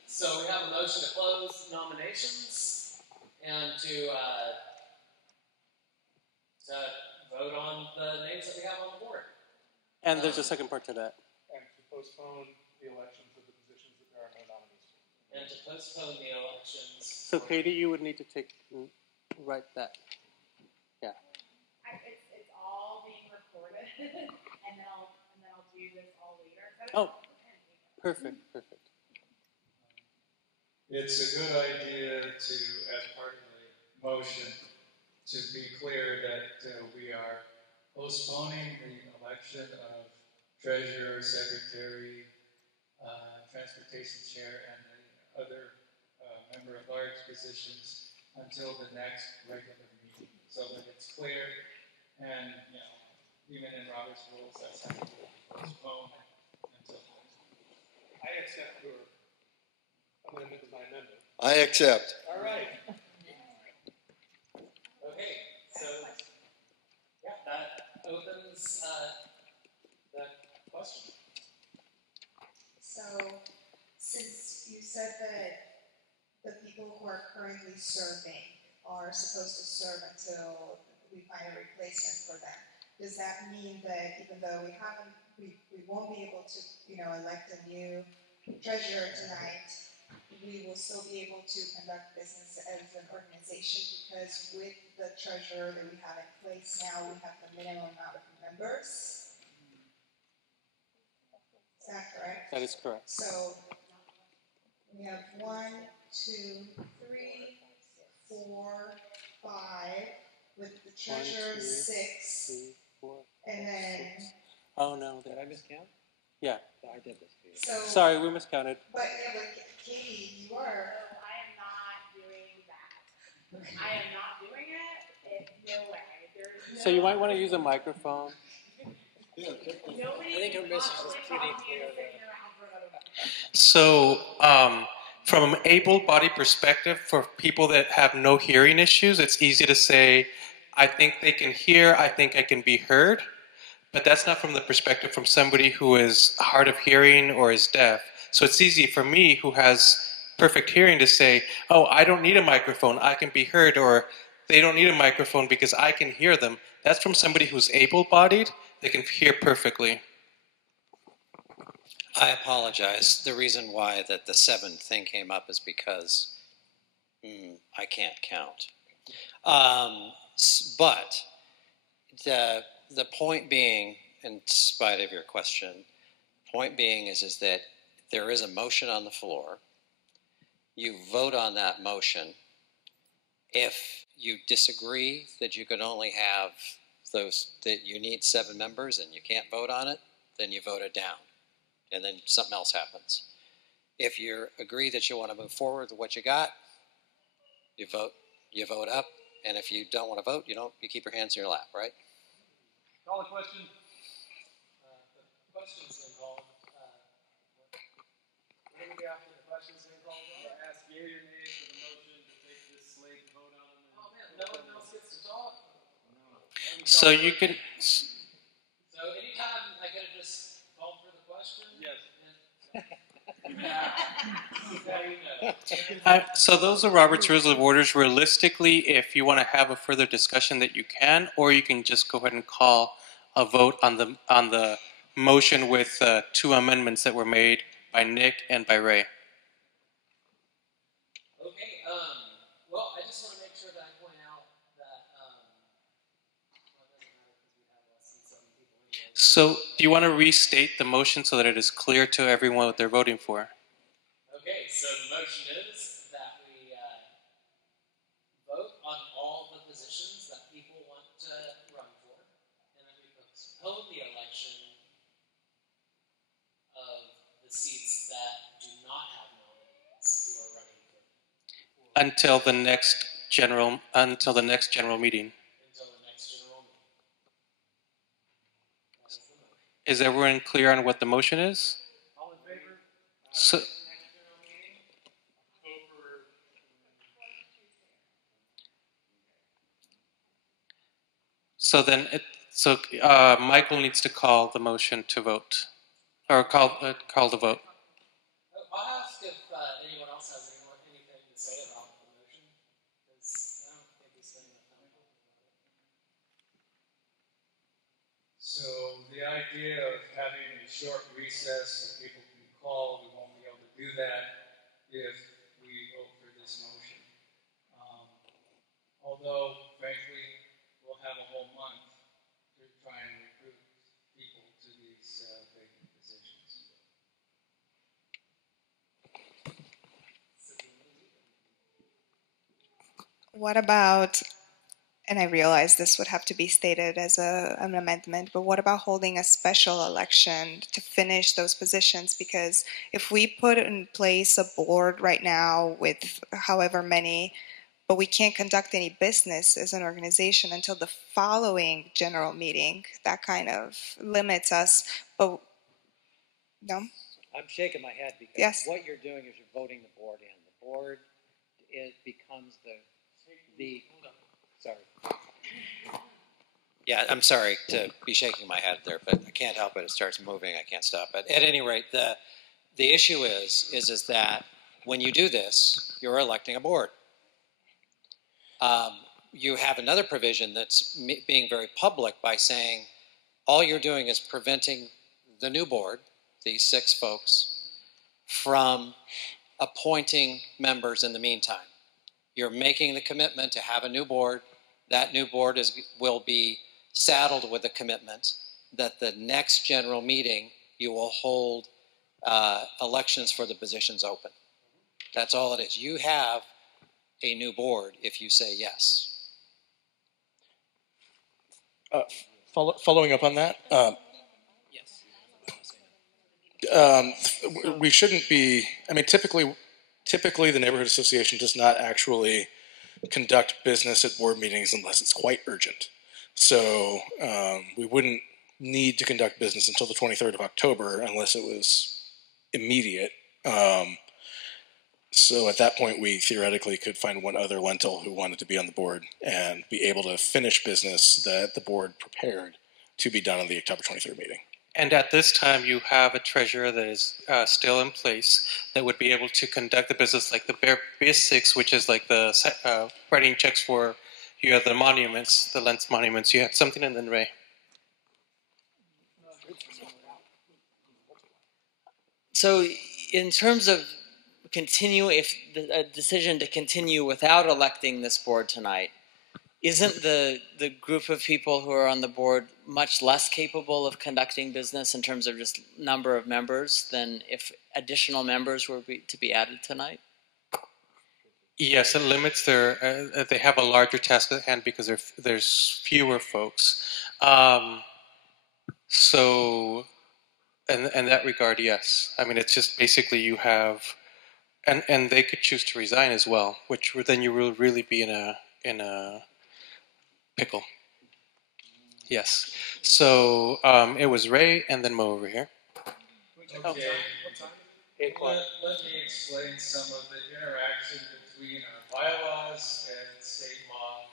So we have a motion to close nominations and to vote on the names that we have on the board. And there's a second part to that. And to postpone the elections of the positions that there are no nominees. And to postpone the elections. So Katie, you would need to write that. Yeah. It's all being recorded, and then I'll do this all later. Oh, perfect. It's a good idea to, as part of the motion, to be clear that we are postponing the election of treasurer, secretary, transportation chair, and the other member-at-large positions until the next regular meeting, so that it's clear. And even in Robert's rules, that's how we postpone until the next I accept your amendment to my amendment. I accept. All right. Okay, so yeah, that opens that question. So, since you said that the people who are currently serving are supposed to serve until we find a replacement for them, does that mean that even though we won't be able to, elect a new treasurer tonight, we will still be able to conduct business as an organization because with the treasurer that we have in place now, we have the minimum amount of members? Is that correct? That is correct. So we have 1, 2, 3, 4, 5, with the treasurer 6, 3, 4, and then. 6. Oh no! Did I miscount? Yeah. I did this to you. So, sorry, we miscounted. But Katie, you are. I am not doing that. I am not doing it. No way. There's no So you might want to use a microphone. Nobody I think her message is pretty clear. So, from an able-bodied perspective, for people that have no hearing issues, it's easy to say, I think they can hear, I think I can be heard. But that's not from the perspective from somebody who is hard of hearing or is deaf. So it's easy for me, who has perfect hearing, to say, oh, I don't need a microphone, I can be heard, or they don't need a microphone because I can hear them. That's from somebody who's able-bodied, they can hear perfectly. I apologize. The reason why that the 7th thing came up is because I can't count. But the point being, in spite of your question, point being is that there is a motion on the floor. You vote on that motion. If you disagree that you can only have that you need 7 members and you can't vote on it, then you vote it down. And then something else happens. If you agree that you want to move forward with what you got, you vote up. And if you don't want to vote, you keep your hands in your lap, right? Call a question. The question's been called. We're going to go after the question's been called. Ask yea or nay for the motion to take this slate and vote on them. Oh man, no one else gets to talk. So you can. So anytime I could have just called for the question. Yes. So those are Robert's Rules of Orders. Realistically, if you want to have a further discussion, that you can, or you can just go ahead and call a vote on the motion with 2 amendments that were made by Nick and by Ray. Okay. Well, I just want to make sure that I point out that well, it doesn't matter because we have less than 7 people anyway. So do you want to restate the motion so that it is clear to everyone what they're voting for? Okay, so the motion is that we vote on all the positions that people want to run for, and then we postpone the election of the seats that do not have nominees who are running for them. Until the next general meeting. Until the next general meeting. That is the motion. Is everyone clear on what the motion is? All in favor? So then, Michael needs to call the motion to vote, or call the vote. I'll ask if anyone else has anything to say about the motion, because I don't think we spent enough time talking about it. So the idea of having a short recess so people can call, we won't be able to do that if we vote for this motion. Although, frankly, we'll have a whole month to try and recruit people to these vacant positions. What about, and I realize this would have to be stated as an amendment, but what about holding a special election to finish those positions? Because if we put in place a board right now with however many, but we can't conduct any business as an organization until the following general meeting, that kind of limits us. But no? I'm shaking my head because Yes. what you're doing is you're voting the board in. The board becomes the sorry. Yeah, I'm sorry to be shaking my head there, but I can't help it. It starts moving. I can't stop it. At any rate, the issue is that when you do this, you're electing a board. You have another provision that's being very public by saying all you're doing is preventing the new board, these 6 folks, from appointing members in the meantime. You're making the commitment to have a new board. That new board will be saddled with the commitment that the next general meeting you will hold elections for the positions open. That's all it is. You have a new board if you say yes. Following up on that, we shouldn't be. I mean, typically, the neighborhood association does not actually conduct business at board meetings unless it's quite urgent. So we wouldn't need to conduct business until the 23rd of October unless it was immediate. So at that point, we theoretically could find one other lentil who wanted to be on the board and be able to finish business that the board prepared to be done on the October 23rd meeting. And at this time, you have a treasurer that is still in place that would be able to conduct the business like the bare basics, which is like the writing checks for, you have the monuments, the Lents monuments. You had something, and then Ray. So in terms of if a decision to continue without electing this board tonight, isn't the group of people who are on the board much less capable of conducting business in terms of just number of members than if additional members were to be added tonight? Yes, it limits their. They have a larger task at hand because there's fewer folks. So, in that regard, yes. I mean, it's just basically you have, and they could choose to resign as well, which then you will really be in a pickle. Yes. So it was Ray and then Mo over here. Okay. Let me explain some of the interaction between our bylaws and state law.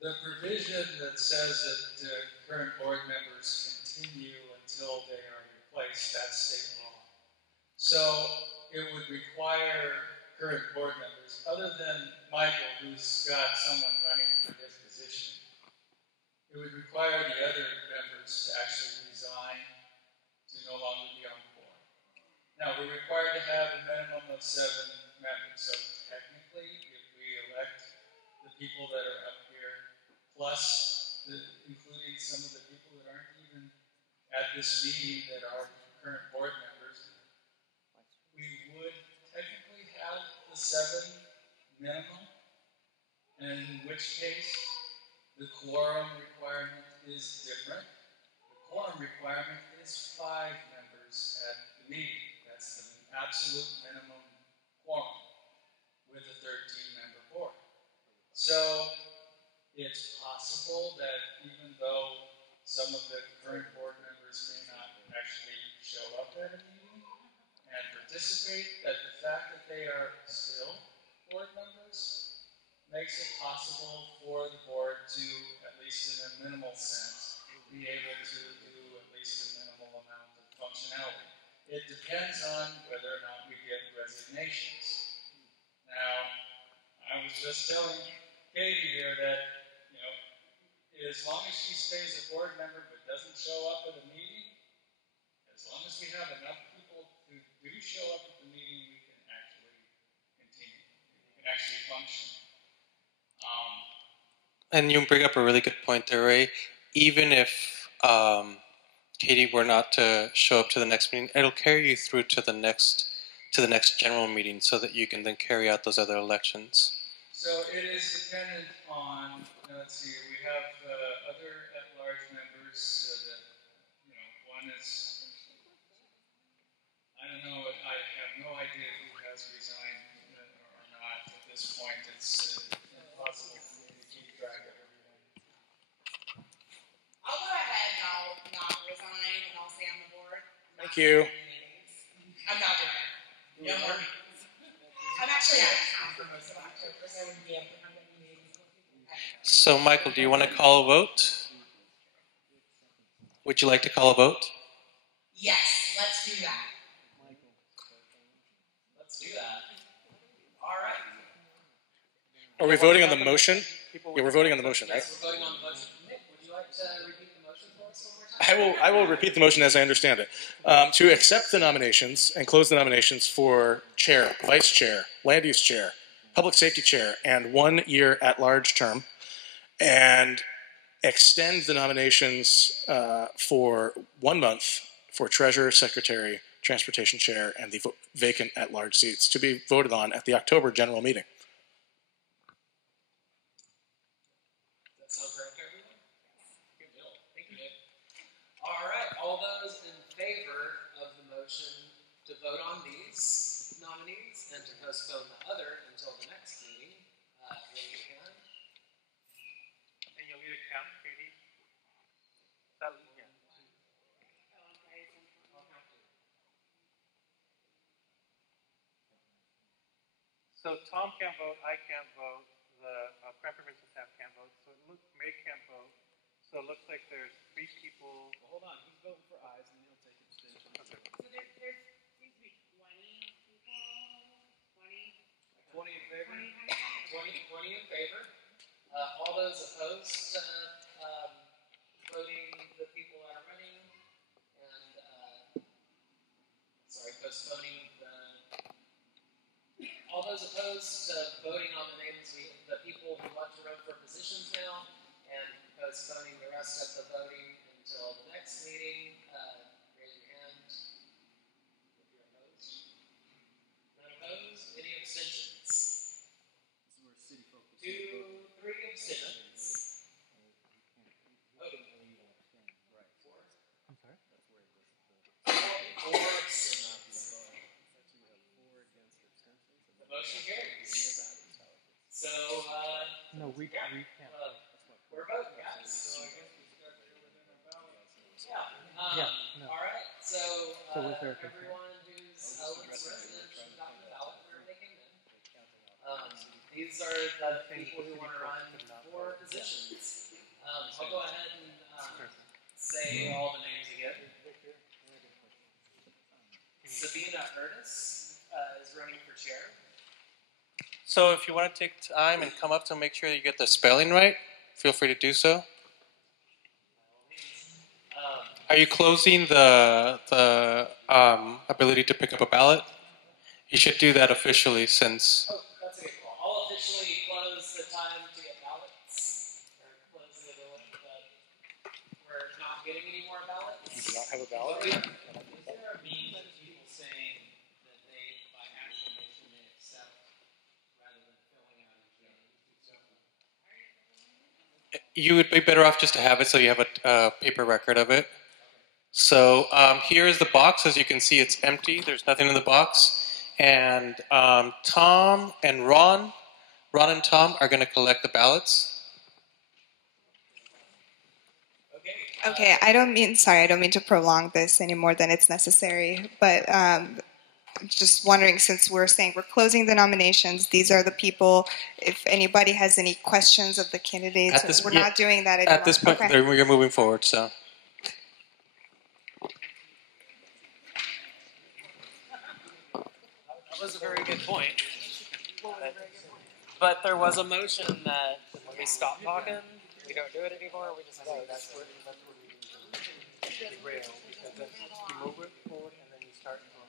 The provision that says that current board members continue until they are replaced, that's state law. So it would require current board members, other than Michael, who's got someone running for his position, it would require the other members to actually resign to no longer be on the board. Now, we're required to have a minimum of 7 members, so technically, if we elect the people that are up here, plus including some of the people that aren't even at this meeting that are current board members, we would technically have the 7 minimum, and in which case, the quorum requirement is different. The quorum requirement is 5 members at the meeting. That's the absolute minimum quorum with a 13-member board. So it's possible that even though some of the current board members may not actually show up at a meeting and participate, that the fact that they are still board members makes it possible for the board to, at least in a minimal sense, be able to do at least a minimal amount of functionality. It depends on whether or not we get resignations. Now, I was just telling Katie here that, as long as she stays a board member but doesn't show up at a meeting, as long as we have enough people who do show up at the meeting, we can actually continue. We can actually function. And you bring up a really good point there, Ray. Even if Katie were not to show up to the next meeting, it'll carry you through to the next general meeting, so that you can then carry out those other elections. So it is dependent on. Let's see. We have other at-large members. That one is. I don't know. I have no idea who has resigned or not at this point. It's impossible for me to keep track of everything. I'll go ahead and I'll not resign and I'll stay on the board. Thank you. No more meetings. I'm actually out of town for most of October, so I wouldn't be able to come to meetings. So, Michael, do you want to call a vote? Would you like to call a vote? Yes, let's do that. Let's do that. All right. Are we voting on the motion? Yeah, we're voting on the motion, right? Yes, we're voting on the motion. Nick, would you like to repeat the motion for us one more time? I will repeat the motion as I understand it. To accept the nominations and close the nominations for chair, vice chair, land use chair, public safety chair, and 1 year at-large term, and extend the nominations for 1 month for treasurer, secretary, transportation chair, and the vacant at-large seats to be voted on at the October general meeting. That sounds right to everyone? Good deal. Thank you, Nick. All right. All those in favor of the motion to vote on these nominees and to postpone the other until the next meeting, raise your hand. And you'll need a count, Katie. So Tom can't vote, I can't vote, the crime prevention staff can't vote, so May can't vote. So it looks like there's 3 people. Well, hold on, he's voting for ayes and he'll take abstention. Okay. So there seems to be 20 people. 20 in favor? 20 in favor. All those opposed to voting the people that are running and, postponing all those opposed to voting on the names, the people who want to run for positions now, and postponing the rest of the voting until the next meeting, raise your hand if you're opposed. None opposed? Any abstentions? 2, 3 abstentions. Oh. 4. I'm sorry? 4 abstentions. The motion carries. So, no, we can't. We're voting, guys. So I guess we start within our ballot. Yeah. No. All right. So, was there a everyone who's a Lents resident should have gotten the ballot wherever they came in. These are the people who want to run for positions. I'll go ahead and say all the names again. Sabina Ernest is running for chair. So if you want to take time and come up to make sure you get the spelling right, feel free to do so. Are you closing the ability to pick up a ballot? You should do that officially since... Oh, that's a good call. I'll officially close the time to get ballots, or close the ability that we're not getting any more ballots. You do not have a ballot? Is there a means of people saying that they, by acclamation, they accept rather than filling out each? You would be better off just to have it so you have a paper record of it. So here is the box. As you can see, it's empty. There's nothing in the box. And Tom and Ron and Tom are going to collect the ballots. Okay, I don't mean to prolong this any more than it's necessary, but just wondering, since we're saying we're closing the nominations, these are the people, if anybody has any questions of the candidates, we're not doing that anymore. At this point, okay. you're moving forward, so. That was a very good point. But there was a motion that when we stop talking, we don't do it anymore, we just vote. That's where you move it forward and then you start over.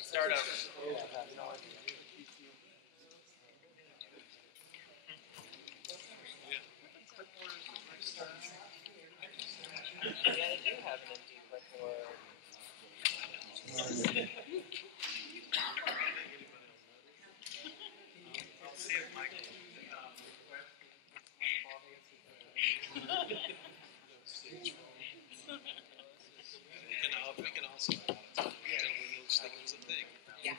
Start over. Yeah, they do have an empty clipboard. We can also those things a thing. Yeah.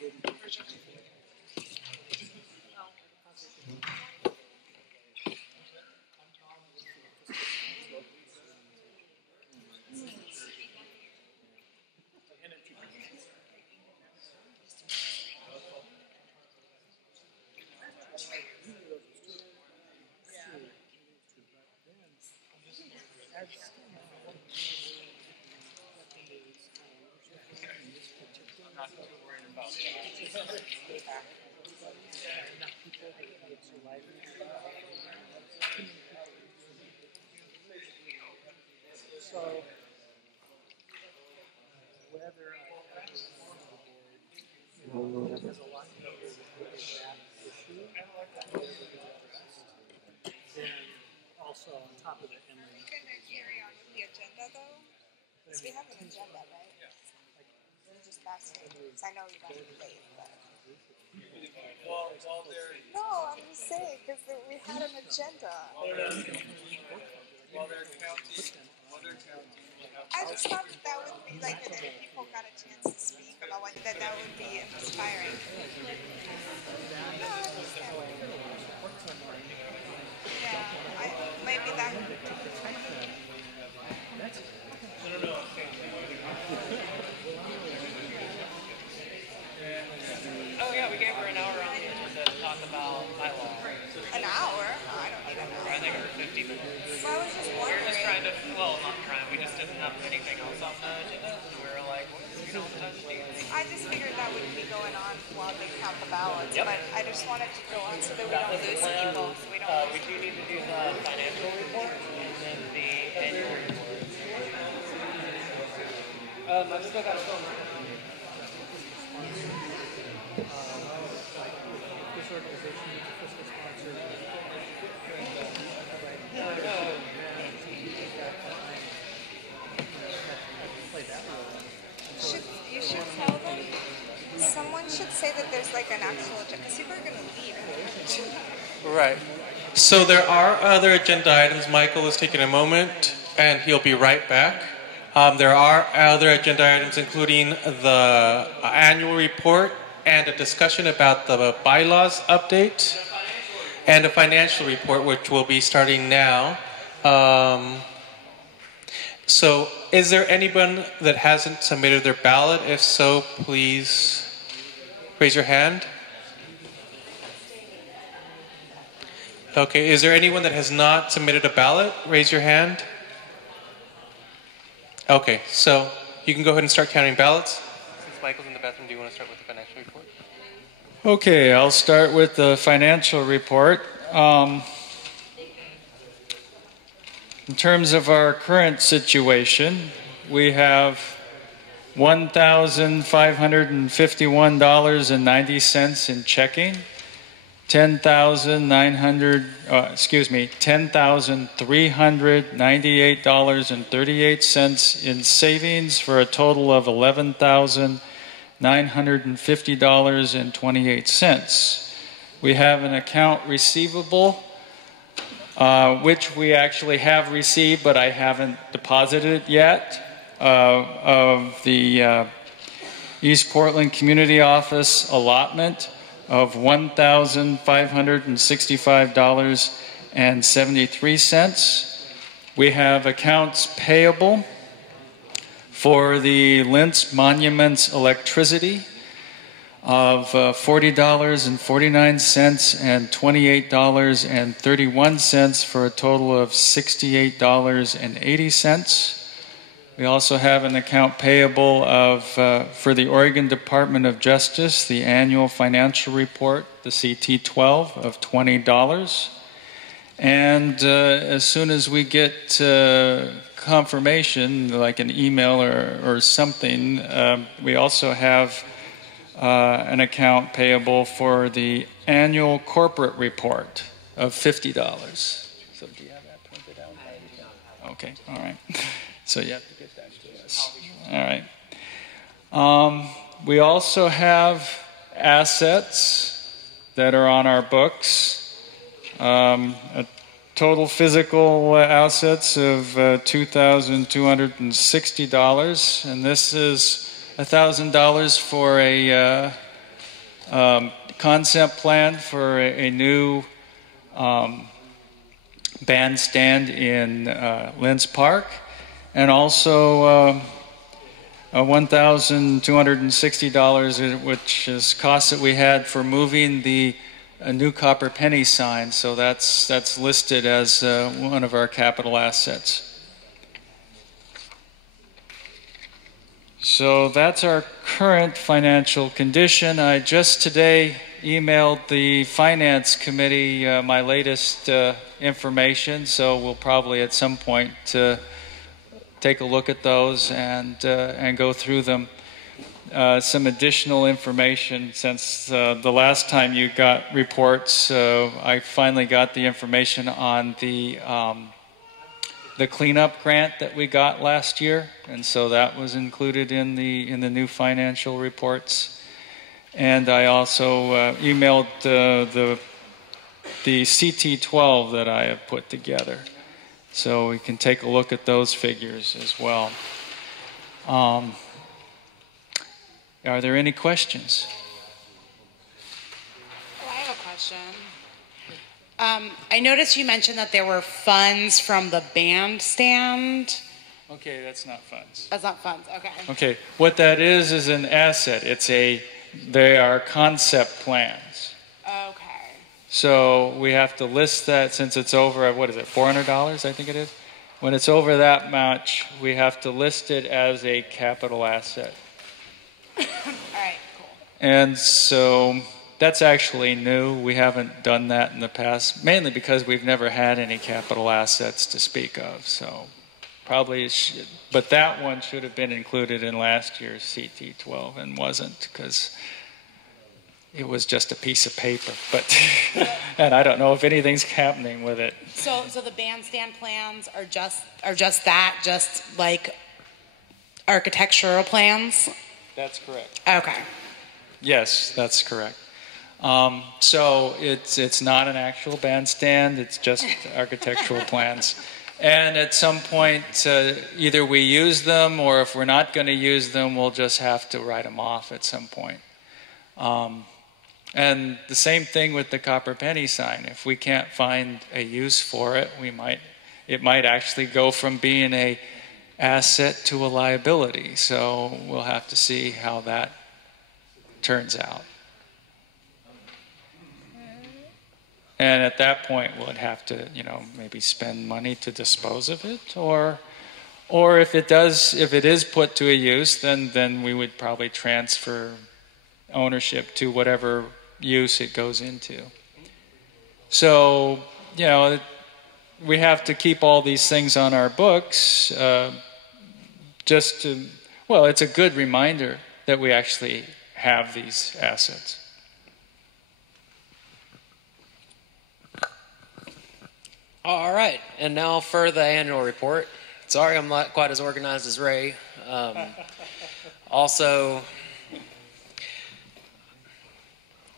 So, whether has a lot to do with that issue, then also on top of it, Emily. Are you going to carry on with the agenda though? Because we have an agenda, right? I'm just asking. Because I know you're going to be late, but. No, I'm just saying because we had an agenda. I just thought that would be like that if people got a chance to speak about what that would be inspiring. No, I understand. Yeah, maybe that. Oh yeah, we gave her an hour on the agenda to talk about my law. An hour? Oh, I don't need an hour. I think it was 50 minutes. Well, I was just We wondering. were just trying to, well, not trying, we just didn't have anything else on the agenda, and we were like, we don't have to do anything. I just figured that would be going on while they count the ballots, Yep. but I just wanted to go on so that we That don't was the lose plan. people. So we don't We do need to do the financial report and then the annual report. I've still got a phone. This organization is a fiscal sponsor. You should tell them. Someone should say that there's like an actual agenda, because people are going to leave. Right. So there are other agenda items. Michael is taking a moment, and he'll be right back. There are other agenda items, including the annual report and a discussion about the bylaws update and a financial report, which will be starting now. So is there anyone that hasn't submitted their ballot? If so, please raise your hand. Okay, is there anyone that has not submitted a ballot? Raise your hand. Okay, so you can go ahead and start counting ballots. Since Michael's in the bathroom, do you want to start with the financial report? Okay, I'll start with the financial report. In terms of our current situation, we have $1,551.90 in checking, $10,398.38 in savings for a total of $11,950.28. We have an account receivable, which we actually have received, but I haven't deposited yet, of the East Portland Community Office allotment of $1,565.73. We have accounts payable for the Lents Monuments electricity of $40.49 and $28.31 for a total of $68.80. We also have an account payable of for the Oregon Department of Justice, the annual financial report, the CT12 of $20. And as soon as we get confirmation, like an email or something, we also have an account payable for the annual corporate report of $50. So do you have that printed out? Okay, all right. So you have to get that to us. All right. We also have assets that are on our books. A total physical assets of $2,260, and this is $1,000 for a concept plan for a new bandstand in Lents Park, and also $1,260, which is costs that we had for moving the new copper penny sign. So that's listed as one of our capital assets. So that's our current financial condition. I just today emailed the Finance Committee my latest information, so we'll probably at some point take a look at those and go through them. Some additional information since the last time you got reports. I finally got the information on the cleanup grant that we got last year, and so that was included in the new financial reports. And I also emailed the CT12 that I have put together, so we can take a look at those figures as well. Are there any questions? Oh, I have a question. I noticed you mentioned that there were funds from the bandstand. Okay, that's not funds. That's not funds, okay. Okay, what that is an asset. They are concept plans. Okay. So we have to list that since it's over, what is it, $400, I think it is? When it's over that much, we have to list it as a capital asset. All right, cool. And so that's actually new. We haven't done that in the past, mainly because we've never had any capital assets to speak of. So probably, but that one should have been included in last year's CT12 and wasn't because it was just a piece of paper. But and I don't know if anything's happening with it. So the bandstand plans are just like architectural plans? That's correct. Okay. Yes, that's correct. So it's not an actual bandstand, it's just architectural plans. And at some point, either we use them, or if we're not going to use them, we'll just have to write them off at some point. And the same thing with the copper penny sign. If we can't find a use for it, it might actually go from being a asset to a liability. So we'll have to see how that turns out. And at that point, we'll have to, maybe spend money to dispose of it, or if it is put to a use, then we would probably transfer ownership to whatever use it goes into. So, we have to keep all these things on our books, it's a good reminder that we actually have these assets. All right, and now for the annual report. Sorry I'm not quite as organized as Ray. Also,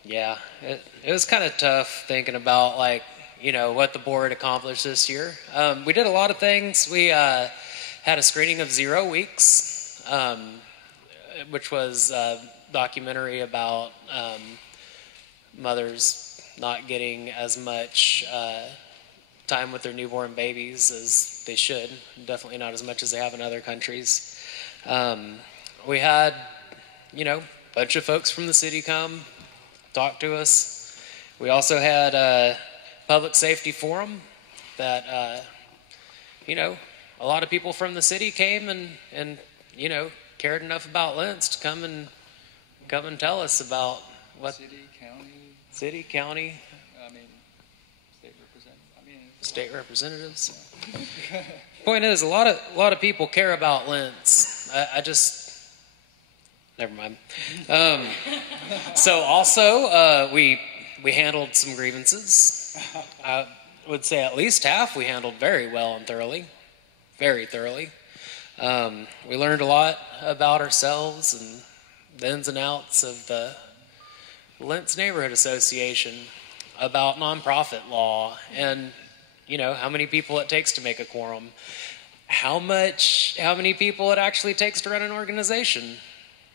yeah, it was kind of tough thinking about what the board accomplished this year. We did a lot of things. We had a screening of 0 Weeks, which was a documentary about mothers not getting as much time with their newborn babies as they should. Definitely not as much as they have in other countries. We had, a bunch of folks from the city come talk to us. We also had a public safety forum that, a lot of people from the city came and cared enough about Lents to come and tell us about what city, county, state representatives. Point is, a lot of people care about Lents. Never mind. So also, we handled some grievances. I would say at least half we handled very well and thoroughly, very thoroughly. We learned a lot about ourselves and the ins and outs of the Lents Neighborhood Association, about nonprofit law, and how many people it takes to make a quorum, how many people it actually takes to run an organization.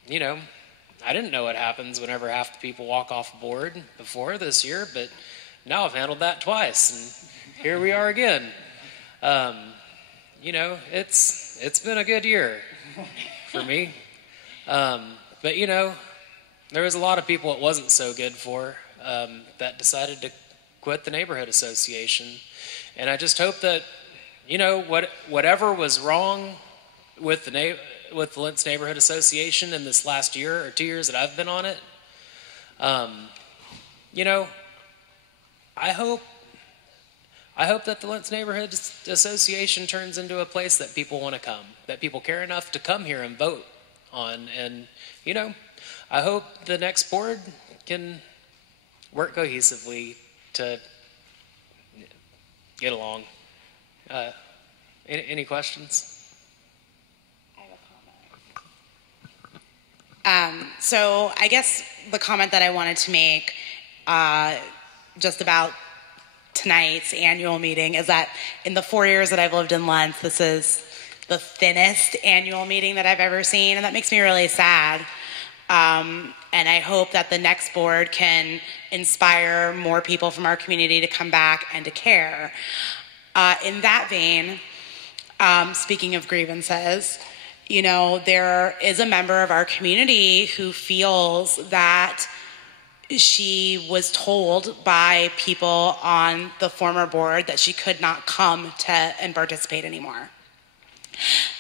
I didn't know what happens whenever half the people walk off board before this year, but now I've handled that twice, and here we are again. It's been a good year for me. But there was a lot of people it wasn't so good for that decided to quit the neighborhood association. And I just hope that, whatever was wrong with with the Lents Neighborhood Association in this last year or 2 years that I've been on it. You know, I hope that the Lents Neighborhood Association turns into a place that people want to come, that people care enough to come here and vote on. And, you know, I hope the next board can work cohesively to get along. Any questions? So I guess the comment that I wanted to make just about tonight's annual meeting is that in the 4 years that I've lived in Lents, this is the thinnest annual meeting that I've ever seen, and that makes me really sad. And I hope that the next board can inspire more people from our community to come back and to care. In that vein, speaking of grievances, you know, there is a member of our community who feels that she was told by people on the former board that she could not come to and participate anymore.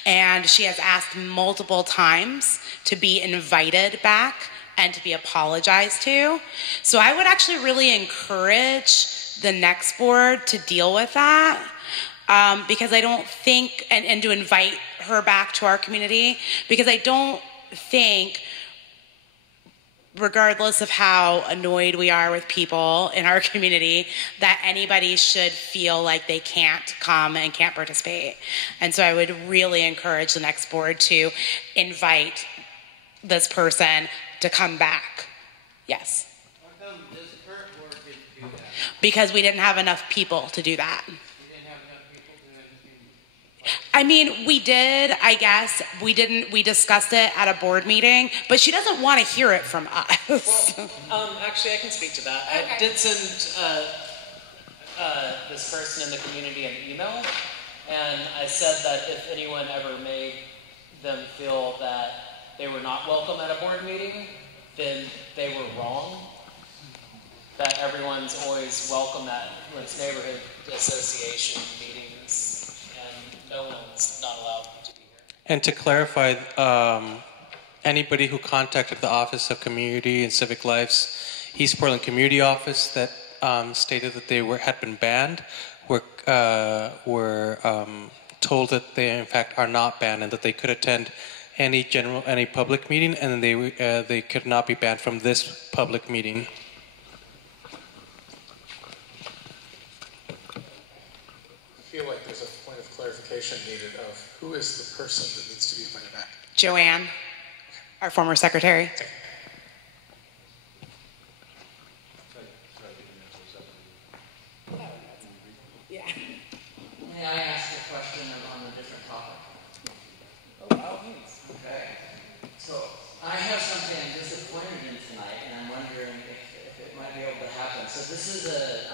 And she has asked multiple times to be invited back and to be apologized to. So I would actually really encourage the next board to deal with that, because I don't think, and to invite her back to our community, because I don't think, regardless of how annoyed we are with people in our community, that anybody should feel like they can't come and can't participate. And so I would really encourage the next board to invite this person to come back. Yes. How come this current board didn't do that? Because we didn't have enough people to do that. You didn't have enough people to do I mean, we did, I guess. We discussed it at a board meeting, but she doesn't want to hear it from us. Well, actually, I can speak to that. Okay. I did send this person in the community an email, and I said that if anyone ever made them feel that they were not welcome at a board meeting, then they were wrong. That everyone's always welcome at Lents Neighborhood Association meetings, and no one's not allowed to be here. And to clarify, anybody who contacted the Office of Community and Civic Life's East Portland Community Office that stated that they had been banned were told that they in fact are not banned and that they could attend any public meeting, and they could not be banned from this public meeting. I feel like there's a point of clarification needed of who is the person that needs to be invited back. Joanne, our former secretary. Yeah. May I ask a question on a different topic? Oh, by all means. Okay. So I have something I'm disappointed in tonight, and I'm wondering if it might be able to happen. So this is a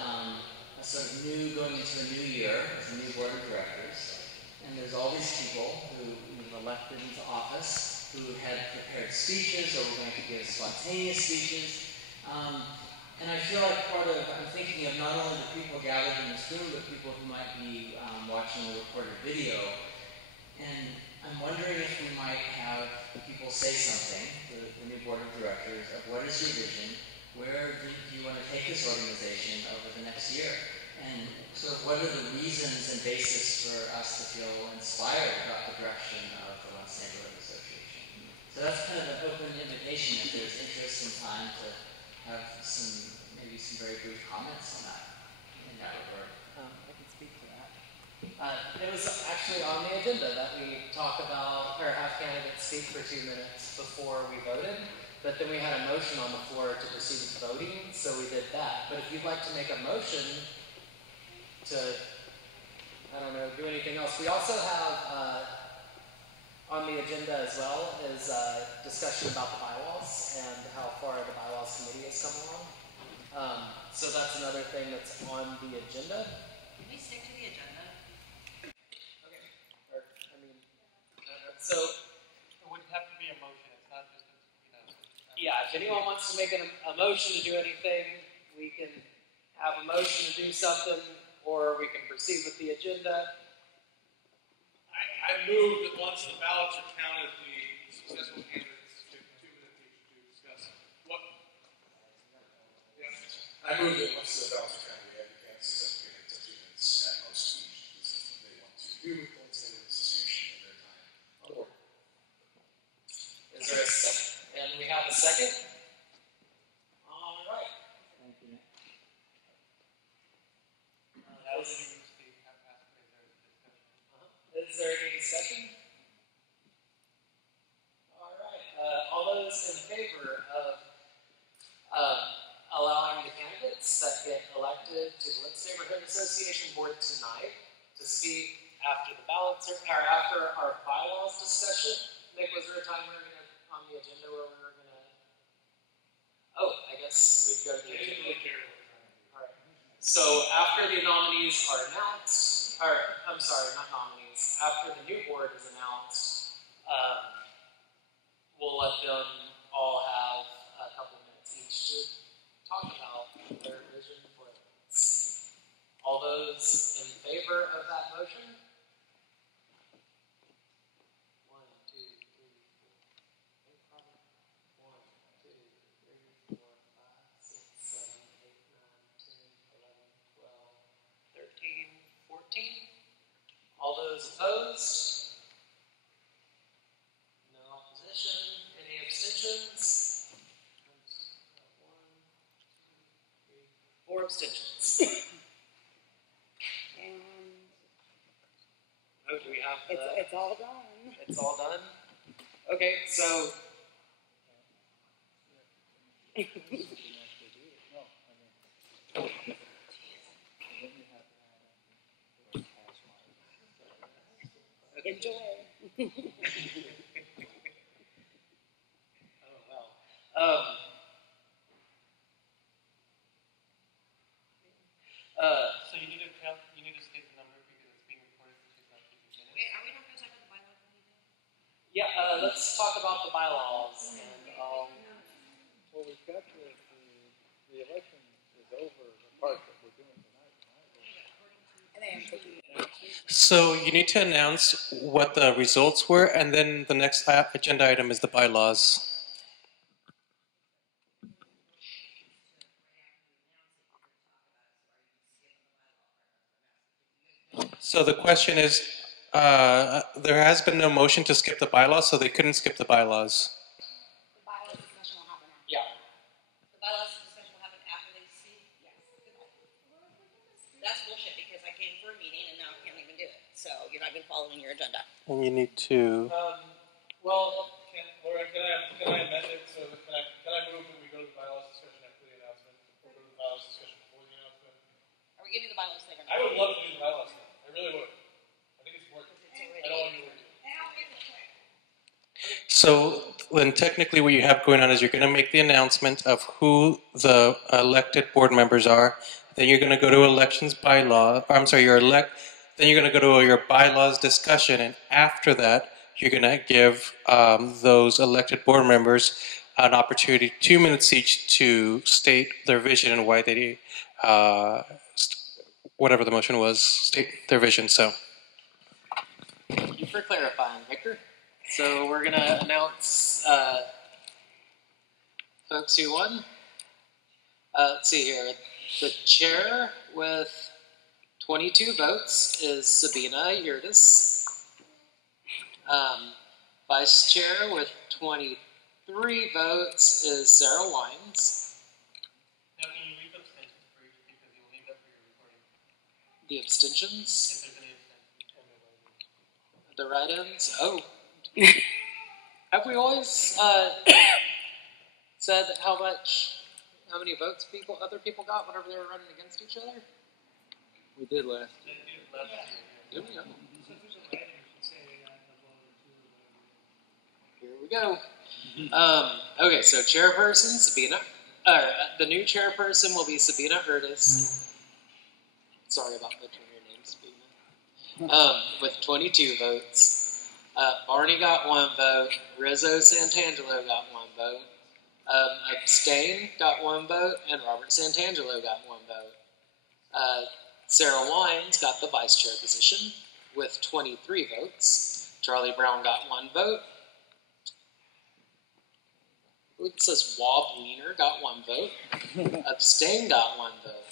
sort of going into a new year, it's a new board of directors, and there's all these people who we've elected into office who had prepared speeches or were going to give spontaneous speeches. And I feel like I'm thinking of not only the people gathered in this room, but people who might be watching the recorded video. And I'm wondering if we might have people say something, the new board of directors, of what is your vision, where do you want to take this organization over the next year? And sort of what are the reasons and basis for us to feel inspired about the direction of the Lents Neighborhood Association? So that's kind of an open invitation if there's interest and time to have maybe some very brief comments on that in that regard. I can speak to that. It was actually on the agenda that we talk about or have candidates speak for 2 minutes before we voted, but then we had a motion on the floor to proceed with voting, so we did that. But if you'd like to make a motion to, I don't know, do anything else, we also have on the agenda as well is discussion about the bylaws and how far the bylaws committee has come along. So that's another thing that's on the agenda. Can we stick to the agenda? Okay. So it wouldn't have to be a motion. It's not just yeah, if anyone wants to make a motion to do anything, we can have a motion to do something, or we can proceed with the agenda. I move that once the ballots are counted, we successful candidates take 2 minutes each to discuss what. Yeah. I moved it once the ballots are counted. We have successful candidates have 2 minutes at most each to discuss what they want to do with the Lents Neighborhood Association in their time on board. Is there a second? And we have a second? All right. Thank you. Is there any discussion? All right. All those in favor of allowing the candidates that get elected to the Lents Neighborhood Association Board tonight to speak after the ballots or after our bylaws discussion? Nick, was there a time we were gonna on the agenda where we were gonna? Oh, I guess we'd go to the agenda. All right. So after the nominees are announced, or I'm sorry, not nominees. After the new board is announced, we'll let them all have a couple minutes each to talk about their vision for Lents. All those in favor of that motion? 1, 2, 3, 4. 1, 2, 3, 4, 5, 6, 7, 8, 9, 10, 11, 12, 13, 14. All those opposed? No opposition? Any abstentions? 1, 2, 3, 4 abstentions. Oh, do we have the... It's all done. It's all done? Okay, so... Enjoy. Oh, well. So you need to count. You need to state the number because it's being recorded for 2,000 minutes. Wait, are we not going to talk about the bylaws? Yeah, let's talk about the bylaws. And, well, we've got the election is over, the part that we're doing tonight. So you need to announce what the results were, and then the next agenda item is the bylaws. So the question is, there has been no motion to skip the bylaws, so they couldn't skip the bylaws. The bylaws discussion will happen after. Yeah. The bylaws discussion will happen after they see? Yes. That's bullshit because I came for a meeting and now I can't even do it. So you're not even following your agenda. And you need to. Well, Laura, can I amend it so that can I move that we go to the bylaws discussion after the announcement, or go to the bylaws discussion before the announcement? Are we getting to the bylaws thing or not? I would love to do the bylaws thing. I really would. I think it's worth it. I don't want to do it. So then technically what you have going on is you're going to make the announcement of who the elected board members are. Then you're going to go to elections bylaw. Then you're going to go to your bylaws discussion. And after that, you're going to give those elected board members an opportunity, 2 minutes each, to state their vision and why they, whatever the motion was, state their vision. So. Thank you for clarifying, Victor. So we're going to announce folks who won. Let's see here. The chair with 22 votes is Sabina Yurtis. Vice chair with 23 votes is Sarah Wines. Now, can you read the abstentions for each because you'll need that for your recording? The abstentions? If there's any abstentions. The write-ins? Oh. Have we always said how many votes other people got whenever they were running against each other? We did last. Did we? Here we go. Okay, so chairperson Sabina. The new chairperson will be Sabina Erdis. Sorry about butchering your name, Sabina. With 22 votes. Barney got 1 vote. Rizzo Santangelo got 1 vote. Abstain got 1 vote, and Robert Santangelo got 1 vote. Sarah Wines got the vice chair position with 23 votes. Charlie Brown got 1 vote. It says Wob Wiener got 1 vote. Abstain got 1 vote.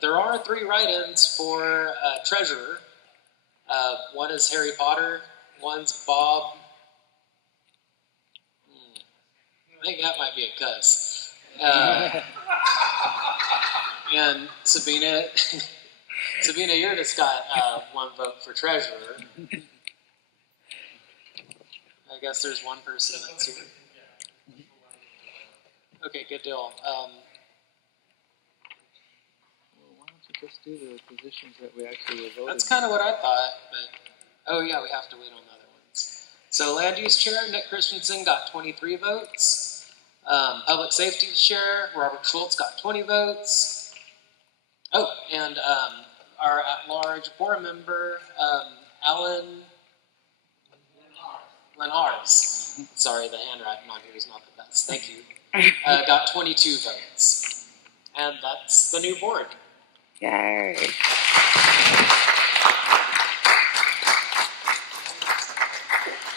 There are 3 write-ins for treasurer. One is Harry Potter. One's Bob. I think that might be a cuss. And Sabina, Sabina Yurtis got 1 vote for treasurer. I guess there's 1 person that's here. Okay, good deal. Why don't you just do the positions that we actually were voting? That's kind of what I thought, but oh yeah, we have to wait on the other ones. So land use chair, Nick Christensen got 23 votes. Public safety chair, Robert Schultz got 20 votes. Oh, and our at-large board member, Alan Lenars. Sorry, the handwriting on here is not the best. Thank you. Got 22 votes. And that's the new board. Yay.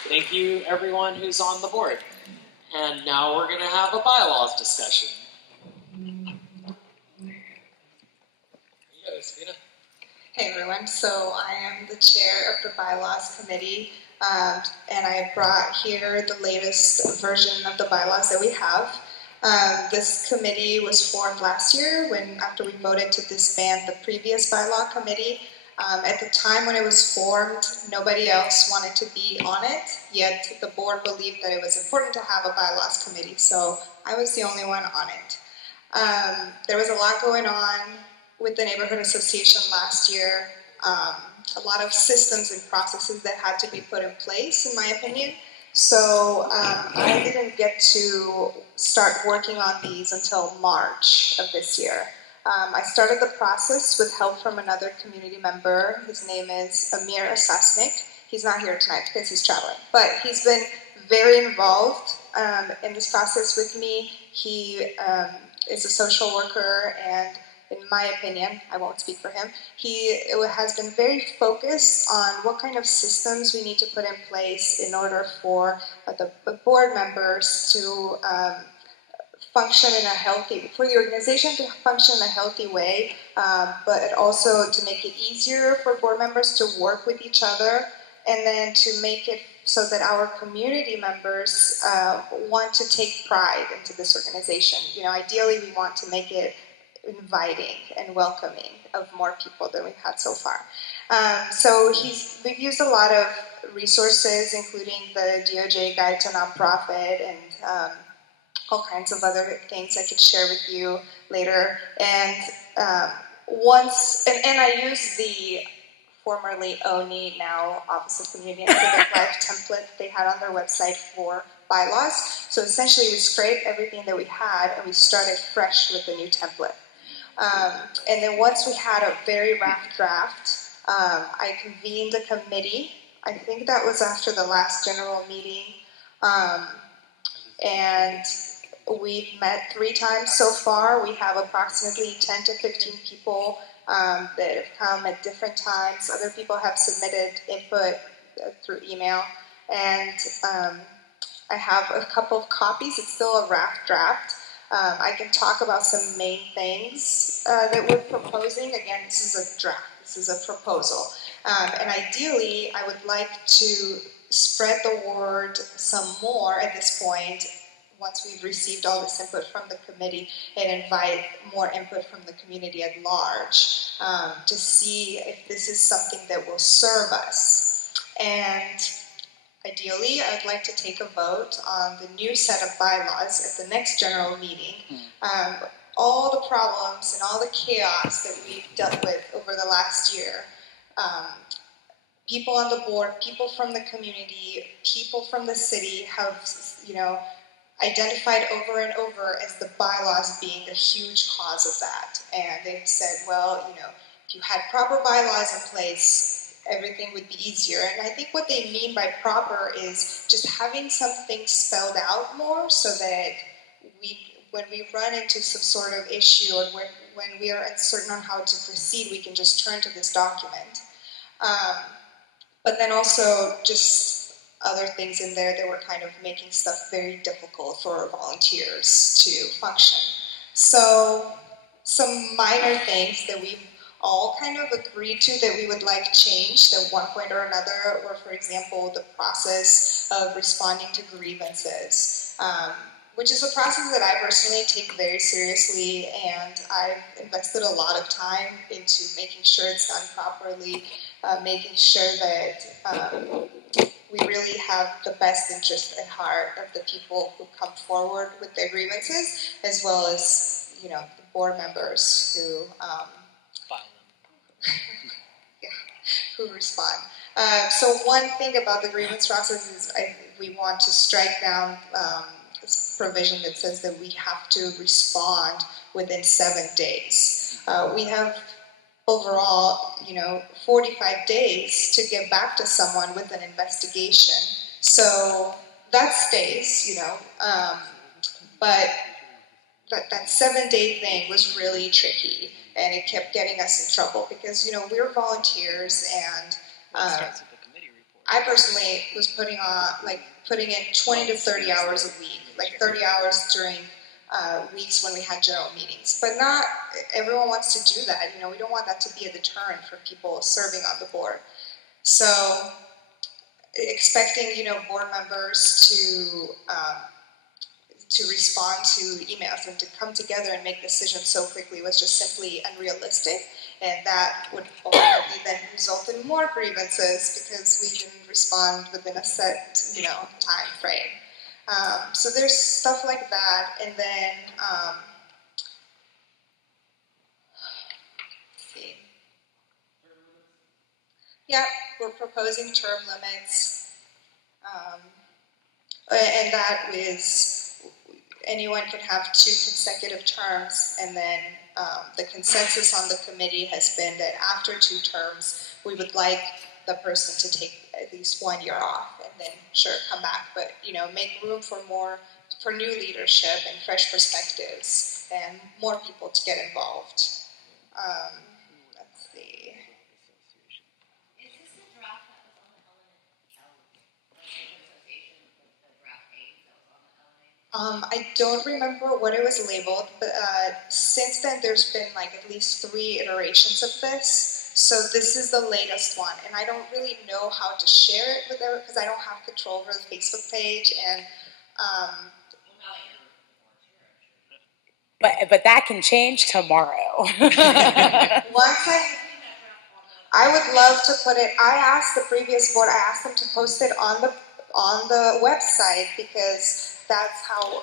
Thank you, everyone who's on the board. And now we're going to have a bylaws discussion. Hey everyone, so I am the chair of the bylaws committee, and I brought here the latest version of the bylaws that we have. This committee was formed last year after we voted to disband the previous bylaw committee. At the time when it was formed, nobody else wanted to be on it, yet the board believed that it was important to have a bylaws committee, so I was the only one on it. There was a lot going on with the neighborhood association last year, a lot of systems and processes that had to be put in place, in my opinion. So I didn't get to start working on these until March of this year. I started the process with help from another community member. His name is Amir Asasnik. He's not here tonight because he's traveling, but he's been very involved in this process with me. He is a social worker, and in my opinion, I won't speak for him, he has been very focused on what kind of systems we need to put in place in order for the board members to function in a healthy, for the organization to function in a healthy way, but also to make it easier for board members to work with each other, and then to make it so that our community members want to take pride into this organization. You know, ideally we want to make it inviting and welcoming of more people than we've had so far. So we've used a lot of resources, including the DOJ Guide to Nonprofit and all kinds of other things I could share with you later. And I use the formerly ONI, now Office of Community and Civic Life template they had on their website for bylaws. So essentially we scraped everything that we had and we started fresh with the new template. And then once we had a very rough draft, I convened a committee. I think that was after the last general meeting. And we've met 3 times so far. We have approximately 10 to 15 people that have come at different times. Other people have submitted input through email. And I have a couple of copies. It's still a rough draft. I can talk about some main things that we're proposing. Again, this is a draft. This is a proposal. And ideally, I would like to spread the word some more at this point, once we've received all this input from the committee, and invite more input from the community at large to see if this is something that will serve us. And ideally, I'd like to take a vote on the new set of bylaws at the next general meeting. All the problems and all the chaos that we've dealt with over the last year, people on the board, people from the community, people from the city have, identified over and over as the bylaws being a huge cause of that. And they've said, well, if you had proper bylaws in place, everything would be easier. And I think what they mean by proper is just having something spelled out more, so that when we run into some sort of issue, or when we are uncertain on how to proceed, we can just turn to this document. But then also just other things in there that were kind of making stuff very difficult for volunteers to function. So some minor things that we all kind of agreed to that we would like changed at one point or another were, for example, the process of responding to grievances, which is a process that I personally take very seriously, and I've invested a lot of time into making sure it's done properly, making sure that we really have the best interest at heart of the people who come forward with their grievances, as well as, you know, the board members who who respond. So one thing about the grievance process is we want to strike down this provision that says that we have to respond within 7 days. We have overall, 45 days to get back to someone with an investigation. So that stays, but that 7-day thing was really tricky, and it kept getting us in trouble because, we're volunteers, and I personally was putting in 20 to 30 hours a week, like 30 hours during weeks when we had general meetings. But not everyone wants to do that. We don't want that to be a deterrent for people serving on the board. So expecting, board members to respond to emails and to come together and make decisions so quickly was just simply unrealistic, and that would ultimately then result in more grievances because we didn't respond within a set, time frame. So there's stuff like that, and then let's see. Yeah, we're proposing term limits, and that is anyone can have 2 consecutive terms, and then the consensus on the committee has been that after 2 terms, we would like the person to take at least 1 year off, and then sure, come back, but make room for new leadership and fresh perspectives, and more people to get involved. Let's see. I don't remember what it was labeled, but since then there's been at least 3 iterations of this. So this is the latest one, and I don't really know how to share it with everyone because I don't have control over the Facebook page, and But that can change tomorrow. once I would love to put it. I asked the previous board. I asked them to post it on the website because that's how.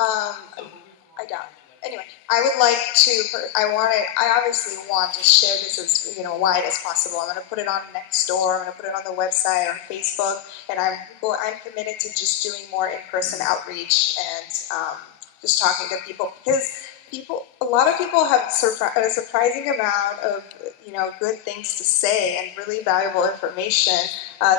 I doubt. Anyway, I would like to. I obviously want to share this as wide as possible. I'm going to put it on Nextdoor. I'm going to put it on the website, on Facebook, and I'm committed to just doing more in-person outreach and just talking to people because a lot of people have a surprising amount of good things to say and really valuable information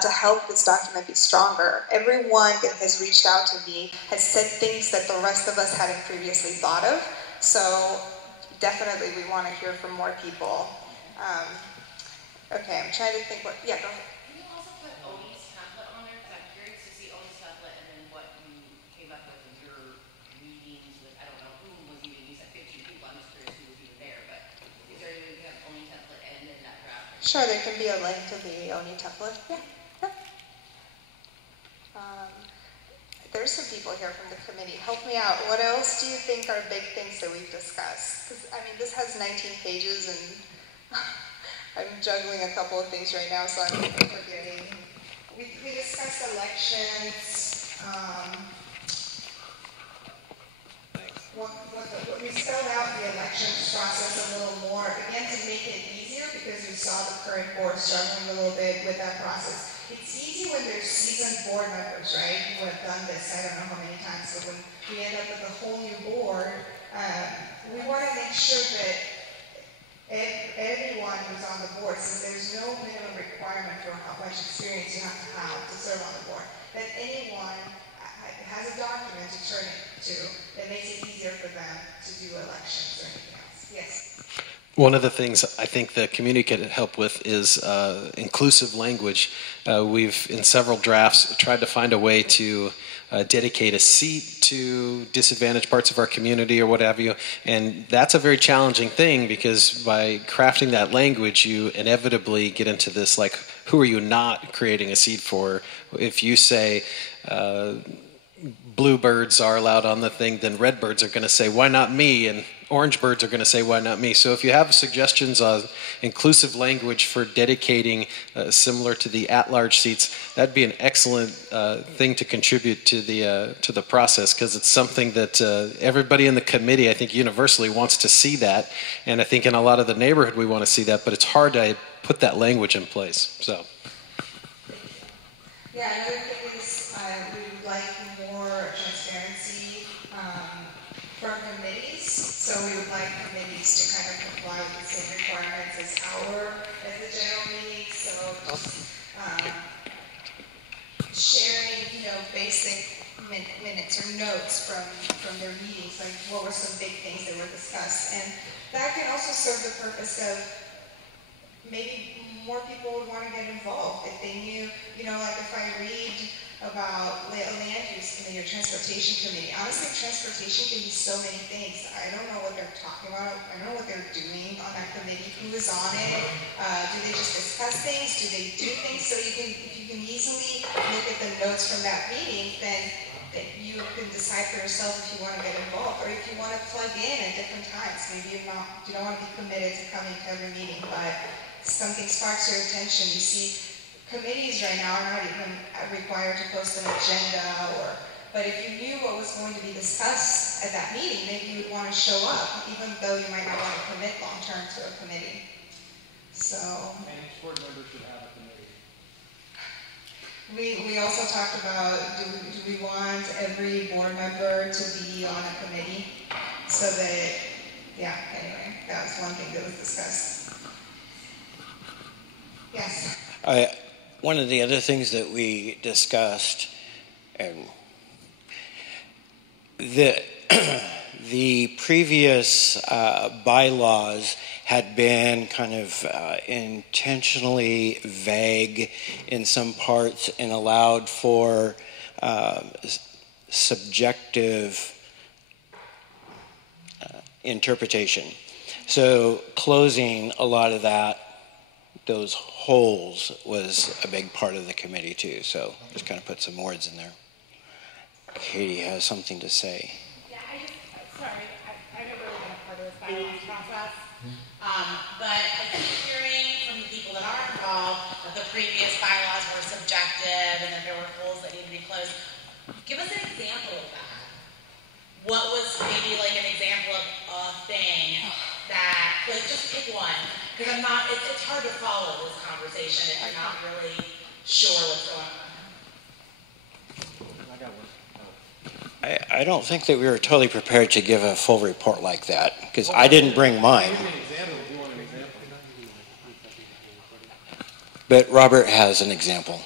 to help this document be stronger. Everyone that has reached out to me has said things that the rest of us hadn't previously thought of. So definitely we want to hear from more people. Okay, I'm trying to think what. Yeah, go ahead. Can you also put Odie's template on there? Because I'm curious to see Odie's template and then what you came up with in your meetings with, I don't know who was even, you said 15 people, I'm just curious who was even there, but is there any way you have Odie template and then that draft? Sure, there can be a link to the ONI template. Yeah. There's some people here from the committee. Help me out. What else do you think are big things that we've discussed? Because, this has 19 pages, and I'm juggling a couple of things right now, so I'm forgetting. We discussed elections. We spelled out the elections process a little more, again, to make it easier, because we saw the current board struggling a little bit with that process. It's easy when there's seasoned board members, right, who have done this, I don't know how many times, but when we end up with a whole new board, we want to make sure that everyone who's on the board, since there's no minimum requirement for how much experience you have to serve on the board, that anyone has a document to turn it to that makes it easier for them to do elections or anything else. Yes? One of the things I think the community can help with is inclusive language. We've, in several drafts, tried to find a way to dedicate a seat to disadvantaged parts of our community or what have you. And that's a very challenging thing, because by crafting that language, you inevitably get into this, like, who are you not creating a seat for? If you say, bluebirds are allowed on the thing, then redbirds are going to say, why not me? And orange birds are going to say, why not me? So if you have suggestions on inclusive language for dedicating, similar to the at-large seats, that'd be an excellent thing to contribute to the process, because it's something that everybody in the committee, I think, universally wants to see that. And I think in a lot of the neighborhood we want to see that, but it's hard to put that language in place. So. Yeah, another thing is we would like more transparency from committees. So we would like committees to kind of comply with the same requirements as the general meeting. So just sharing, basic minutes or notes from their meetings, like what were some big things that were discussed. And that can also serve the purpose of maybe more people would want to get involved if they knew, like if I read about land use committee or transportation committee. Honestly, transportation can be so many things. I don't know what they're talking about. I don't know what they're doing on that committee. Who is on it? Do they just discuss things? Do they do things? So if you can easily look at the notes from that meeting, then you can decide for yourself if you want to get involved or if you want to plug in at different times. Maybe you don't want to be committed to coming to every meeting, but something sparks your attention. You see, committees right now are not even required to post an agenda, but if you knew what was going to be discussed at that meeting, maybe you would want to show up, even though you might not want to commit long-term to a committee. So. And each board member should have a committee. We also talked about, do we want every board member to be on a committee? So that, anyway, that was one thing that was discussed. Yes. One of the other things that we discussed, and the previous bylaws had been kind of intentionally vague in some parts and allowed for subjective interpretation. So closing a lot of those holes was a big part of the committee too. So just kind of put some words in there. Katie has something to say. Yeah, I've never really been a part of this bylaws process, but I keep hearing from the people that are involved that the previous bylaws were subjective and that there were holes that need to be closed. Give us an example of that. What was maybe like an example of a thing that, like, just pick one, because it's hard to follow this conversation if you're not really sure what's going on. I don't think that we were totally prepared to give a full report like that, because I didn't bring mine. But Robert has an example.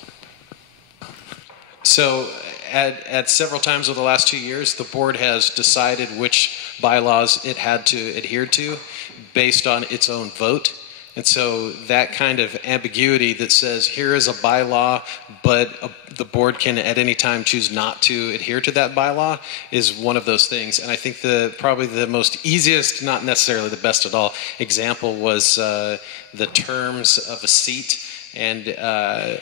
So at several times over the last 2 years, the board has decided which bylaws it had to adhere to based on its own vote. And so that kind of ambiguity that says here is a bylaw, but the board can at any time choose not to adhere to that bylaw is one of those things. And I think probably the most easiest, not necessarily the best at all, example was the terms of a seat and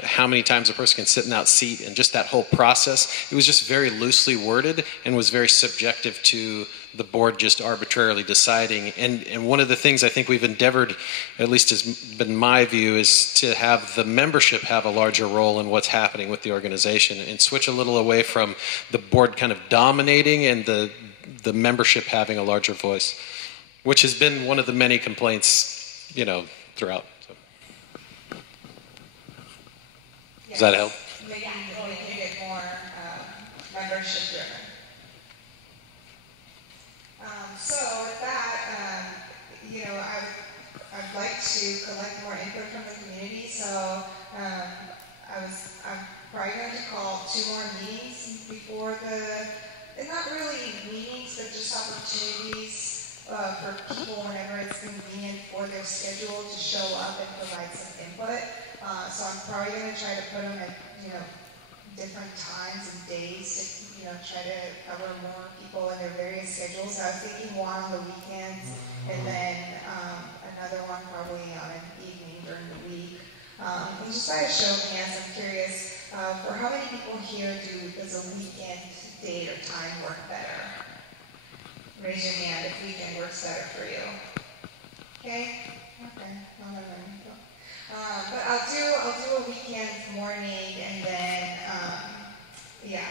how many times a person can sit in that seat, and just that whole process. It was just very loosely worded and was very subjective to the board just arbitrarily deciding. And one of the things I think we've endeavored, at least has been my view, is to have the membership have a larger role in what's happening with the organization and switch a little away from the board kind of dominating and the membership having a larger voice, which has been one of the many complaints, throughout. So. Does that help? Maybe we can get more membership driven. So with that, I'd like to collect more input from the community. So I'm probably going to call 2 more meetings before and not really meetings, but just opportunities for people whenever it's convenient for they're scheduled to show up and provide some input. So I'm probably going to try to put them at, different times and days to, try to cover more people in their various schedules. So I was thinking one on the weekends and then another one probably on an evening during the week. And just by a show of hands, I'm curious, for how many people here does a weekend date or time work better? Raise your hand if weekend works better for you. Okay? Okay. But I'll do a weekend morning and then,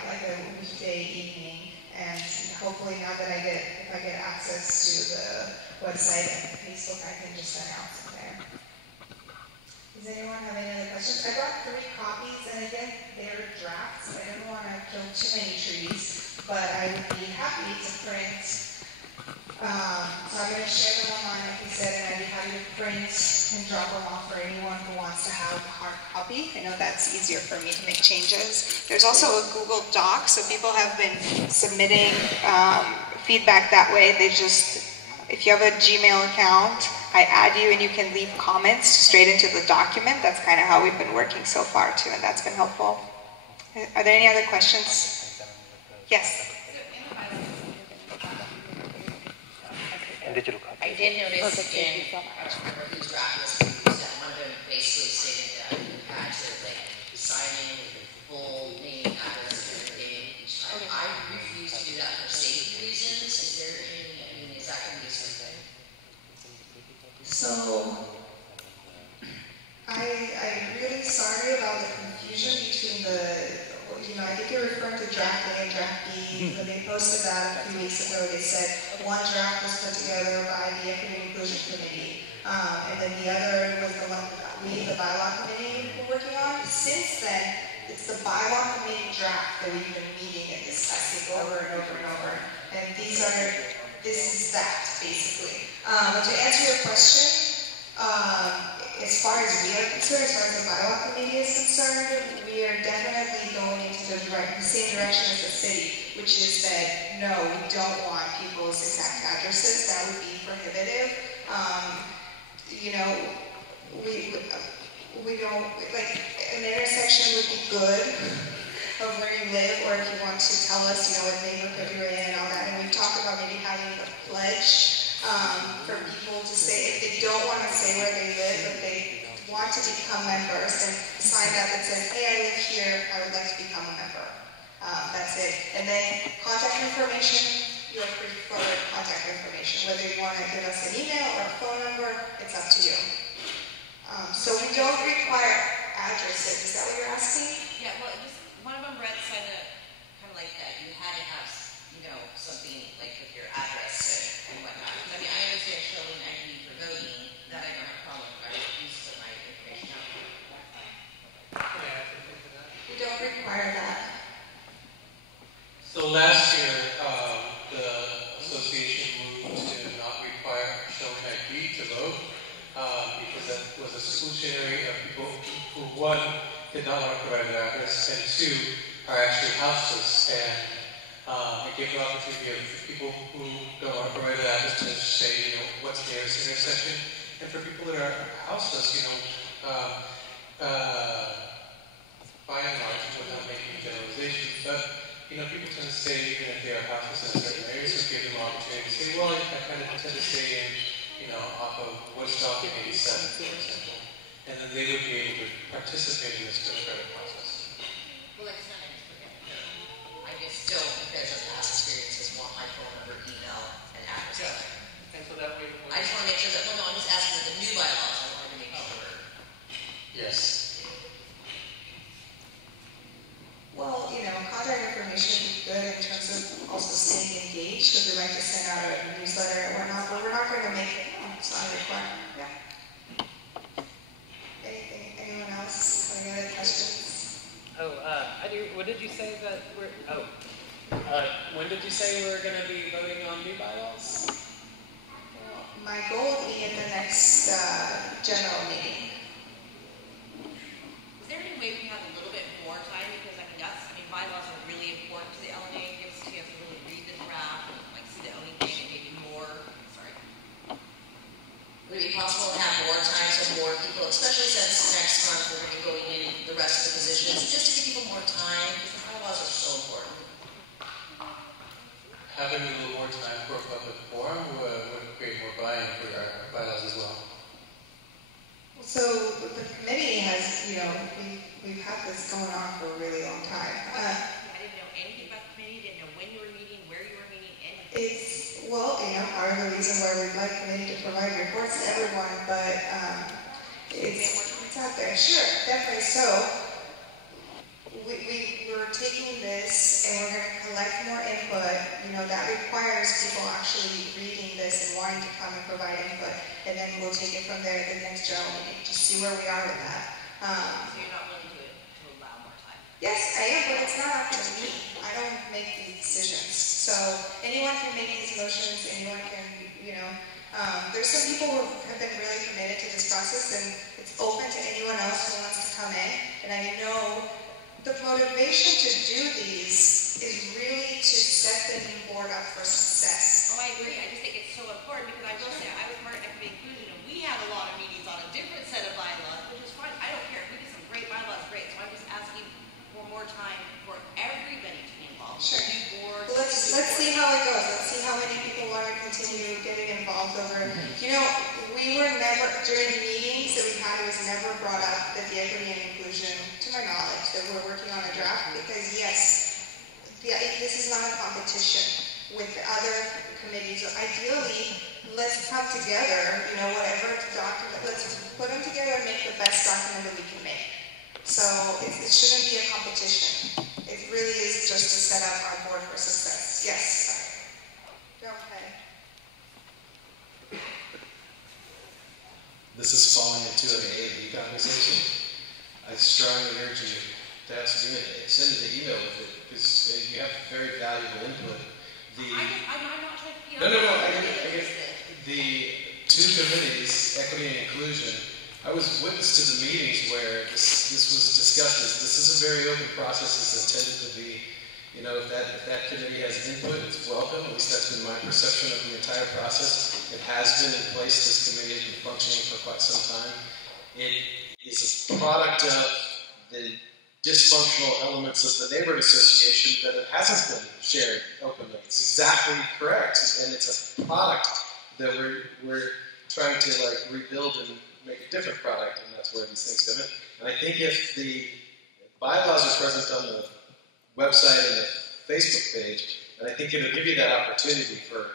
like a weekday evening. And hopefully now that if I get access to the website and Facebook, I can just announce it there. Does anyone have any other questions? I brought 3 copies, and again, they're drafts. I didn't want to kill too many trees, but I would be happy to print. So I'm going to share them online, like you said, and I'd be happy to print and drop them off for anyone who wants to have a hard copy. I know that's easier for me to make changes. There's also a Google Doc, so people have been submitting feedback that way. If you have a Gmail account, I add you and you can leave comments straight into the document. That's kind of how we've been working so far too, and that's been helpful. Are there any other questions? Yes. Digital copy. I did notice in whose draft was confused that one of them basically stated that you had to sign in with your full name, address, and everything each time. I refuse to do that for safety reasons. Is there any, is that going to be something? So, I'm really sorry about the confusion between I think you're referring to draft A and draft B. When they posted that a few weeks ago, they said one draft was put together by the Equity and Inclusion Committee, and then the other was the one that we, the bylaw committee, were working on. Since then, it's the bylaw committee draft that we've been meeting and discussing over and over and over. And this is that, basically. But to answer your question, as far as we are concerned, as far as the bylaw committee is concerned, we are definitely going into the same direction as the city, which is that no, we don't want people's exact addresses. That would be prohibitive. We don't, an intersection would be good of where you live, or if you want to tell us, what neighborhood you're in and all that. And we've talked about maybe having a pledge for people to say, if they don't want to say where they live, but they want to become members, then sign up that says, hey, I live here, I would like to become a member. That's it. And then contact information, you are free for contact information. Whether you want to give us an email or a phone number, it's up to you. So we don't require addresses. Is that what you're asking? Yeah, well, just one of them read said that kind of like that you had to have, something like with your address and whatnot. I mean, I understand showing ID for voting, that I don't have a problem with. I refuse to put my information out. We don't require that. So last year, the association moved to not require showing ID to vote because that was exclusionary of people who, one, did not want to provide their address, and two, are actually houseless. And it gave the opportunity of people who don't want to provide their address to say, what's the nearest intersection. And for people that are houseless, by and large, without making generalizations, but people tend to stay even if they are houseless in certain areas, so give them an opportunity to say, well, I kind of tend to stay in, off of Woodstock and 87, for example. And then they would be able to participate in this democratic process. Well, it's not I just still, because of past experiences, want my phone number, email, and address. Yeah. And so that way, I just want to make sure that, I'm just asking that the new bylaws, I wanted to make sure. Yes. Well, contact information would be good in terms of also staying engaged, because we like to send out a newsletter and whatnot, but we're not going to make it. It's not a requirement. Yeah. Anyone else? Any other questions? Oh, I do. What did you say that we're? Oh, when did you say we were going to be voting on new bylaws? Well, my goal will be in the next general meeting. Is there any way we have a little bit more time? Because bylaws are really important to the LNA. It gives us a chance to really read the draft and see the only thing and maybe more. Sorry. Would it be possible to month we're going to be going in the rest of the positions, just to give people more time, because the bylaws are so important. Having a little more time for a public forum would create more buy-in for our bylaws as well. So the committee has, we've had this going on for a really long time. I didn't know anything about the committee, didn't know when you were meeting, where you were meeting, anything. It's, part of the reason why we'd like the committee to provide reports to everyone, but it's out there. Sure, definitely. So we're taking this and we're going to collect more input. That requires people actually reading this and wanting to come and provide input, and then we'll take it from there at the next general meeting to see where we are with that. So you're not willing to allow more time? Yes, I am, but it's not up to me. I don't make these decisions. So anyone can make these motions, anyone can, there's some people who have been really committed to this process, and it's open to anyone else who wants to come in. And I know the motivation to do these is really to set the new board up for success. Oh, I agree. I just think it's so important because I will say I was part of equity inclusion and we had a lot of meetings on a different set of bylaws, which is fine. I don't care. If we did some great bylaws, great. So I'm just asking for more time for everybody to be involved. Sure. The new board. Well, let's see how it goes. Let's see how many people want to continue getting involved over. We were never, during the meetings that we had, it was never brought up that the equity and inclusion, to my knowledge, that we're working on a draft, because yes, this is not a competition with the other committees. Ideally, let's come together, whatever document, let's put them together and make the best document that we can make. So it shouldn't be a competition. It really is just to set up our board for success. Yes. Go ahead. This is falling into an A&B conversation. I strongly urge you to have some send the email with it, because you have very valuable input. I'm not trying to, I get the two committees, equity and inclusion. I was witness to the meetings where this was discussed. This is a very open process. It's intended to be, if that committee has input, it's welcome. At least that's been my perception of the entire process. It has been in place. This committee has been functioning for quite some time. It is a product of the dysfunctional elements of the neighborhood association that it hasn't been shared openly. It's exactly correct, and it's a product that we're trying to rebuild and make a different product, and that's where these things come in. And I think if the bylaws are present on the website and the Facebook page, and I think it'll give you that opportunity for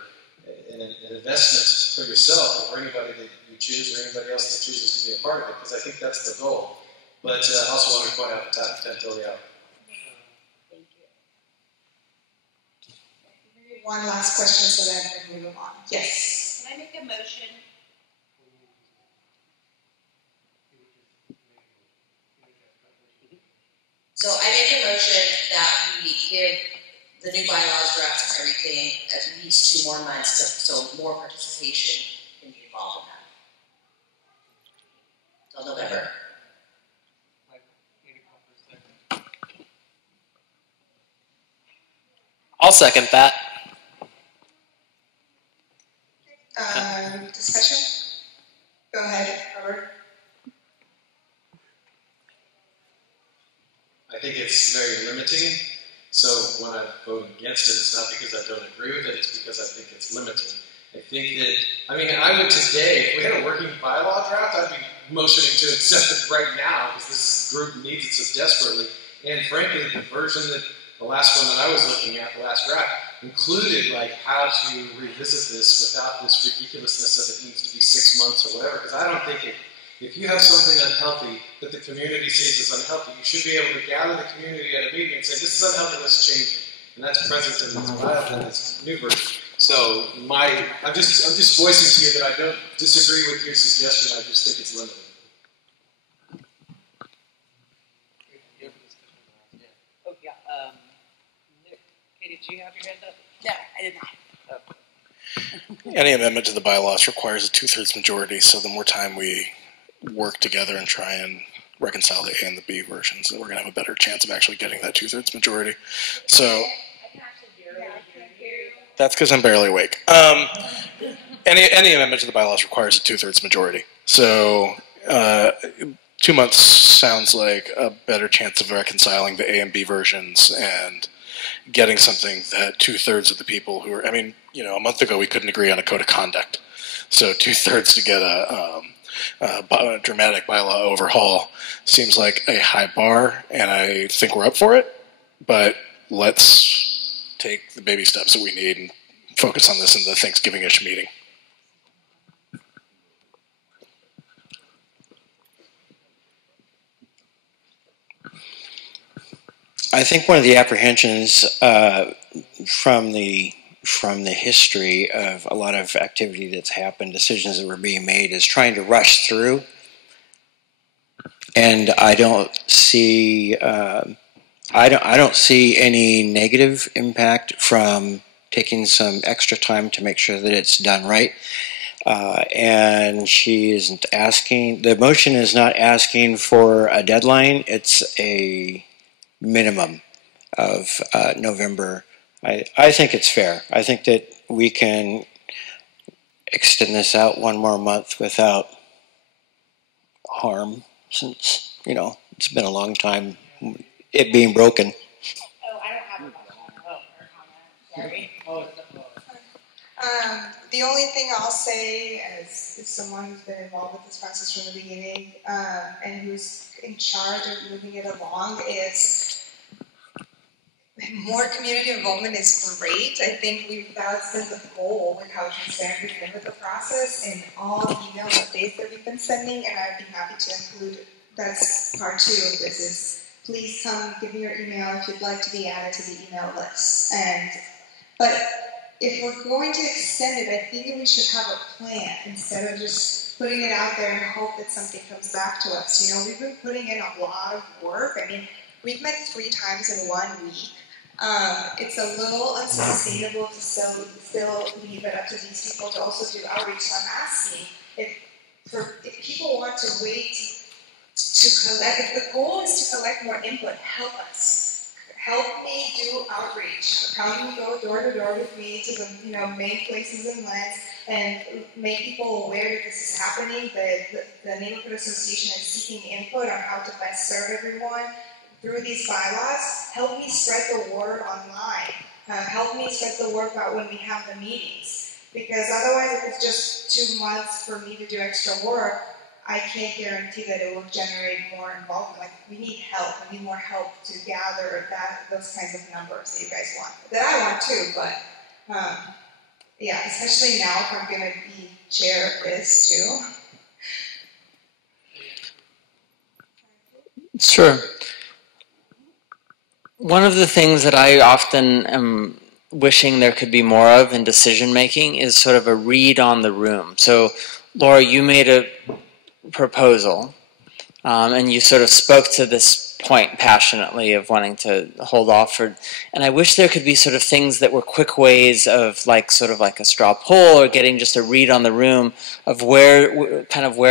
an investment for yourself or anybody that you choose or anybody else that chooses to be a part of it, because I think that's the goal. But I also want to point out the time, 10 till the hour. Thank you. Maybe one last question so that I can move on. Yes. Can I make a motion? So I make a motion that we give the new bylaws draft and everything at least 2 more months so more participation can be involved in that. Till November. I'll second that. Discussion? Go ahead, Robert. I think it's very limiting. So when I vote against it, it's not because I don't agree with it, it's because I think it's limiting. I think that, I would today, if we had a working bylaw draft, I'd be motioning to accept it right now, because this group needs it so desperately. And frankly, the version that, the last one that I was looking at, the last draft, included how to revisit this without this ridiculousness of it needs to be 6 months or whatever, because I don't think if you have something unhealthy that the community sees as unhealthy, you should be able to gather the community at a meeting and say, this is unhealthy, let's change it. And that's present in this bylaw, in this new version. So I'm just voicing to you that I don't disagree with your suggestion, I just think it's limited. Oh, yeah. Nick, Katie, did you have your hand up? No, I did not. Oh. Any amendment to the bylaws requires a 2/3 majority, so the more time we work together and try and reconcile the A and the B versions, then we're going to have a better chance of actually getting that 2/3 majority. So that's because I'm barely awake. Any amendment to the bylaws requires a 2/3 majority. So 2 months sounds like a better chance of reconciling the A and B versions and getting something that 2/3 of the people who are, I mean, a month ago we couldn't agree on a code of conduct. So 2/3 to get a dramatic bylaw overhaul seems like a high bar, and I think we're up for it. But let's take the baby steps that we need and focus on this in the Thanksgiving-ish meeting. I think one of the apprehensions from the history of a lot of activity that's happened, decisions that were being made, is trying to rush through. And I don't see I don't see any negative impact from taking some extra time to make sure that it's done right. And she isn't asking. The motion is not asking for a deadline. It's a minimum of November. I think it's fair. I think that we can extend this out one more month without harm, since it's been a long time, it being broken. Oh, I don't have a motion or comment. Sorry. The only thing I'll say, as someone who's been involved with this process from the beginning and who's in charge of moving it along, is more community involvement is great. I think that's been the goal with how transparent we've been with the process and all email updates that we've been sending, and I'd be happy to include, that's part 2 of this, is please come give me your email if you'd like to be added to the email list. But if we're going to extend it, I think that we should have a plan instead of just putting it out there and hope that something comes back to us. We've been putting in a lot of work. I mean, we've met 3 times in 1 week. It's a little unsustainable to still leave it up to these people to also do outreach. So I'm asking if people want to wait to collect, if the goal is to collect more input, help us. Help me do outreach. Come go door to door with me to the main places in Lents and make people aware that this is happening. The neighborhood association is seeking input on how to best serve everyone through these bylaws. Help me spread the word online. Help me spread the word about when we have the meetings. Because otherwise, if it's just 2 months for me to do extra work, I can't guarantee that it will generate more involvement. Like, we need help. We need more help to gather those kinds of numbers that you guys want. That I want too, but yeah, especially now if I'm going to be chair of this too. Sure. One of the things that I often am wishing there could be more of in decision making is sort of a read on the room. So, Laura, you made a proposal, and you sort of spoke to this point passionately of wanting to hold off for, and I wish there could be sort of things that were quick ways of sort of like a straw poll or getting just a read on the room of where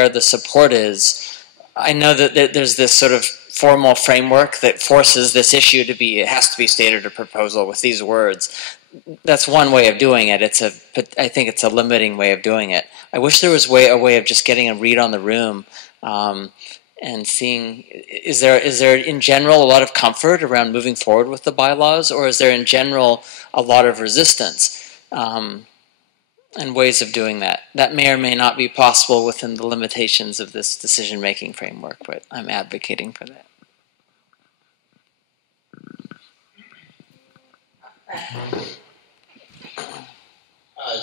the support is. I know that there's this sort of formal framework that forces this issue to be, it has to be stated a proposal with these words. That's one way of doing it. I think it's a limiting way of doing it. I wish there was a way of just getting a read on the room and seeing, is there in general a lot of comfort around moving forward with the bylaws, or is there in general a lot of resistance and ways of doing that? That may or may not be possible within the limitations of this decision-making framework, but I'm advocating for that.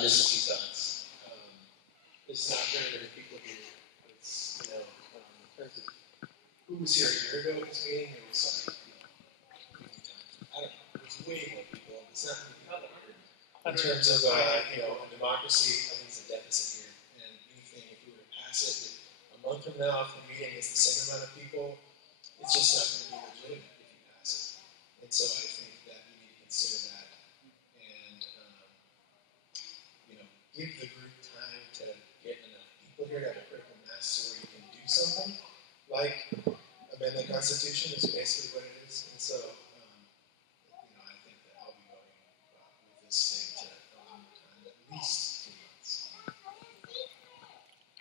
Just a few thoughts. There's not very many people here. It's, in terms of who was here a year ago at this meeting, it was like, I don't know, it was way more people. It's not many people. In terms of, democracy, I think it's a deficit here. And anything, if we were to pass it, a month from now, if the meeting is the same amount of people, it's just not going to be legitimate if you pass it. And so I think that we need to consider that. Give the group time to get enough people here to have a critical mass so where you can do something like amend the Constitution is basically what it is. And so, I think that I'll be voting with this thing to allow more time, at least 2 months.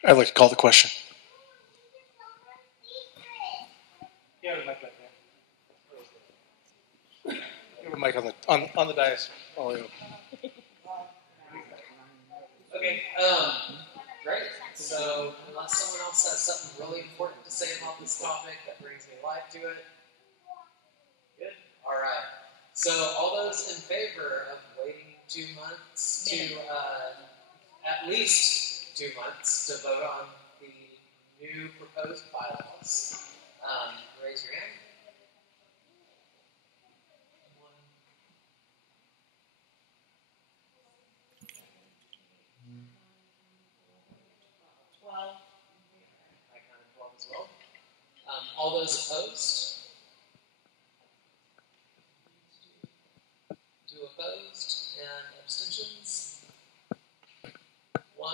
I'd like to call the question. mic on the dais. All you. Okay, great. So unless someone else has something really important to say about this topic that brings me life to it, good. All right. So all those in favor of waiting 2 months to at least 2 months to vote on the new proposed bylaws, raise your hand. 12. I counted 12 as well. All those opposed? 2 opposed and abstentions? 1,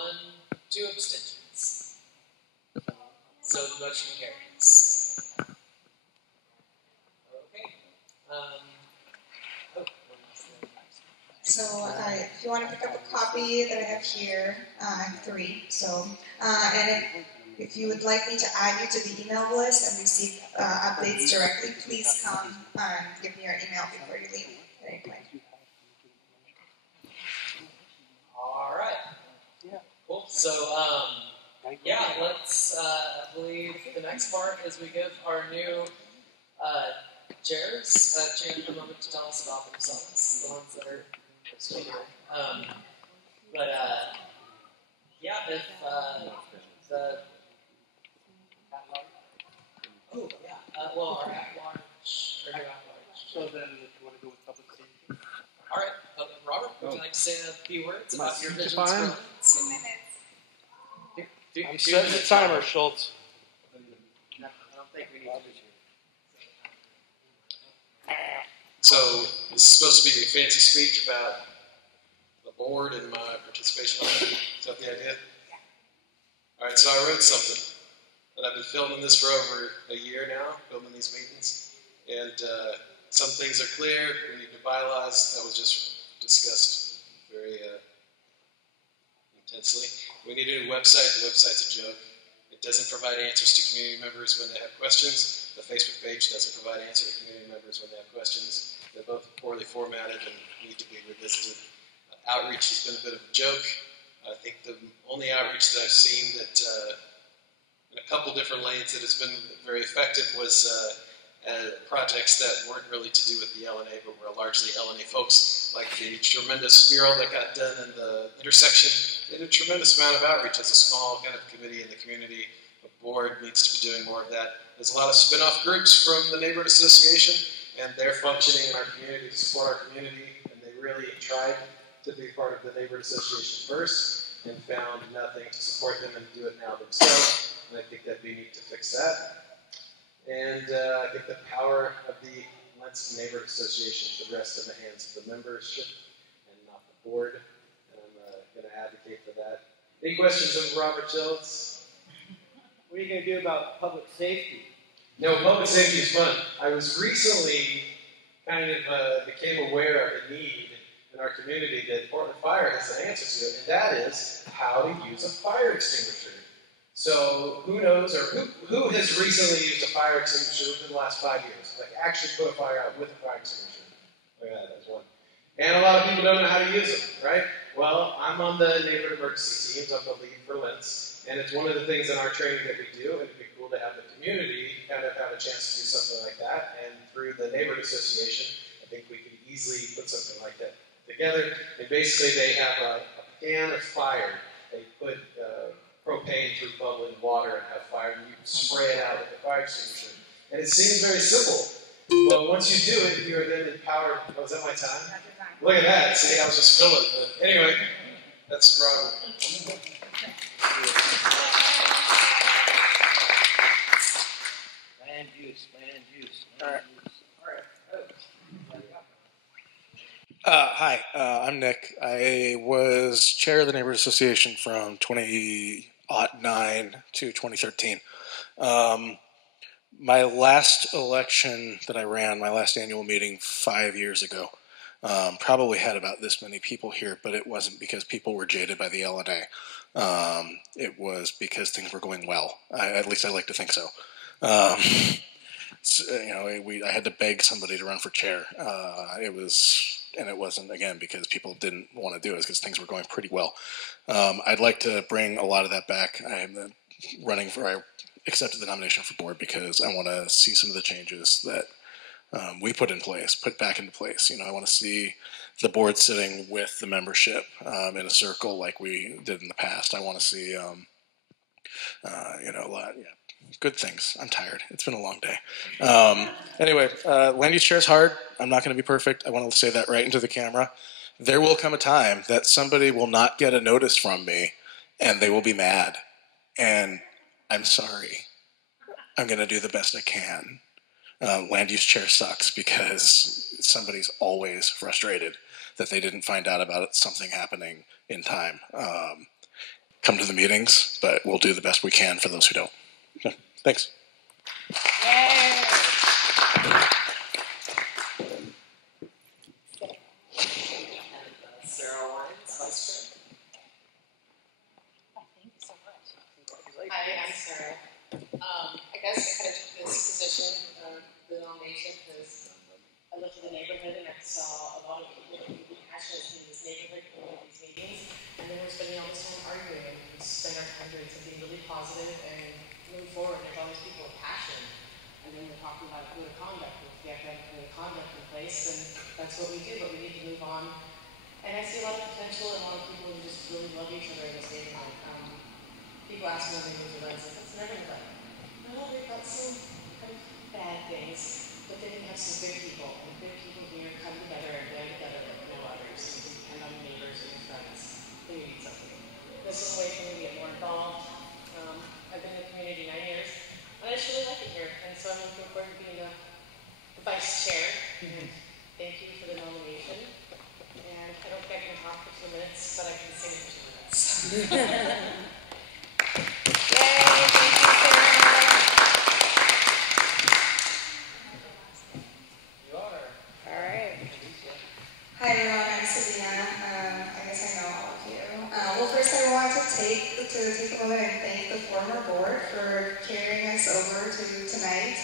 2 abstentions. So the motion carries. Okay. So if you want to pick up a copy that I have here, I have 3. So, and if you would like me to add you to the email list and receive updates directly, please come and give me your email before you leave at any point. All right. Cool. So, yeah, let's, I believe the next part is we give our new chairs a chance for a moment to tell us about themselves, the ones that are still here. Yeah, if the well, our at-large, or new at-large. So then, if you want to go with public safety. All right, Robert, would you like to say a few words about your visions for fine. Lents? 2 minutes. I'm setting the timer, Schultz. I don't think we need to. So this is supposed to be a fancy speech about the board and my participation on it. Is that the idea? All right, so I wrote something, and I've been filming this for over a year now, filming these meetings, and some things are clear. We need new bylaws. That was just discussed very intensely. We need a new website. The website's a joke. It doesn't provide answers to community members when they have questions. The Facebook page doesn't provide answers to community members when they have questions. They're both poorly formatted and need to be revisited. Outreach has been a bit of a joke. I think the only outreach that I've seen that in a couple different lanes that has been very effective was projects that weren't really to do with the LNA, but were largely LNA folks, like the tremendous mural that got done in the intersection. They did a tremendous amount of outreach as a small kind of committee in the community. The board needs to be doing more of that. There's a lot of spin-off groups from the neighborhood association, and they're functioning in our community to support our community, and they really tried to be part of the neighborhood association first and found nothing to support them and do it now themselves. And I think that'd be neat to fix that. And I think the power of the Lents Neighborhood Association should rest in the hands of the membership and not the board. And I'm going to advocate for that. Any questions of Robert Schultz? What are you going to do about public safety? No, public safety is fun. I was recently kind of became aware of the need in our community that Portland Fire has an answer to it, and that is how to use a fire extinguisher. So who knows, or who has recently used a fire extinguisher within the last 5 years? Like actually put a fire out with a fire extinguisher. Look at that, that's one. And a lot of people don't know how to use them, right? Well, I'm on the neighborhood emergency teams. I'm the lead for Lents. And it's one of the things in our training that we do. It'd be cool to have the community kind of have a chance to do something like that. And through the neighborhood association, I think we could easily put something like that together. And basically they have a pan of fire. They put propane through bubbling water and have fire, and you spray it out with the fire extinguisher. And it seems very simple, but once you do it, you are then empowered. Oh, is that my time? Look at that. See, I was just filling. But anyway, that's Robert. Land use. All right. Hi, I'm Nick. I was chair of the neighborhood association from 2009 to 2013. My last election that I ran, my last annual meeting 5 years ago, probably had about this many people here, but it wasn't because people were jaded by the LNA. It was because things were going well. At least I like to think so. I had to beg somebody to run for chair. And it wasn't, again, because people didn't want to do it, because things were going pretty well. I'd like to bring a lot of that back. I accepted the nomination for board because I want to see some of the changes that we put back into place. I want to see the board sitting with the membership in a circle like we did in the past. I want to see, a lot, good things. I'm tired. It's been a long day. Anyway, land use chair is hard. I'm not going to be perfect. I want to say that right into the camera. There will come a time that somebody will not get a notice from me and they will be mad. And I'm sorry. I'm going to do the best I can. Land use chair sucks because somebody's always frustrated that they didn't find out about something happening in time. Come to the meetings, but we'll do the best we can for those who don't. So, thanks. Hi, I'm Sarah. I guess I kind of took this position, the nomination, because I looked at the neighborhood and I saw a lot of people that were really passionate in this neighborhood going to these meetings, and then we're spending all this time arguing, and we spend our time doing something really positive and move forward. There's all these people with passion, and then we're talking about code of conduct. If we have to have code of conduct in place, then that's what we do, but we need to move on. And I see a lot of potential and a lot of people who just really love each other in this neighborhood. People ask me when they move to Lents, it's never like, no, they've got some kind of bad things, but then you have some good people, and good people here come together and band together like no others. You can depend on your neighbors and your friends when you need something. This is a way for me to get more involved. I've been in the community 9 years, and I just really like it here, and so I'm looking forward to being the vice chair. Thank you for the nomination, and I don't think I can talk for 2 minutes, but I can sing for 2 minutes. Hi everyone, I'm Sabina. I guess I know all of you. Well, first I want to take a moment and thank the former board for carrying us over to tonight.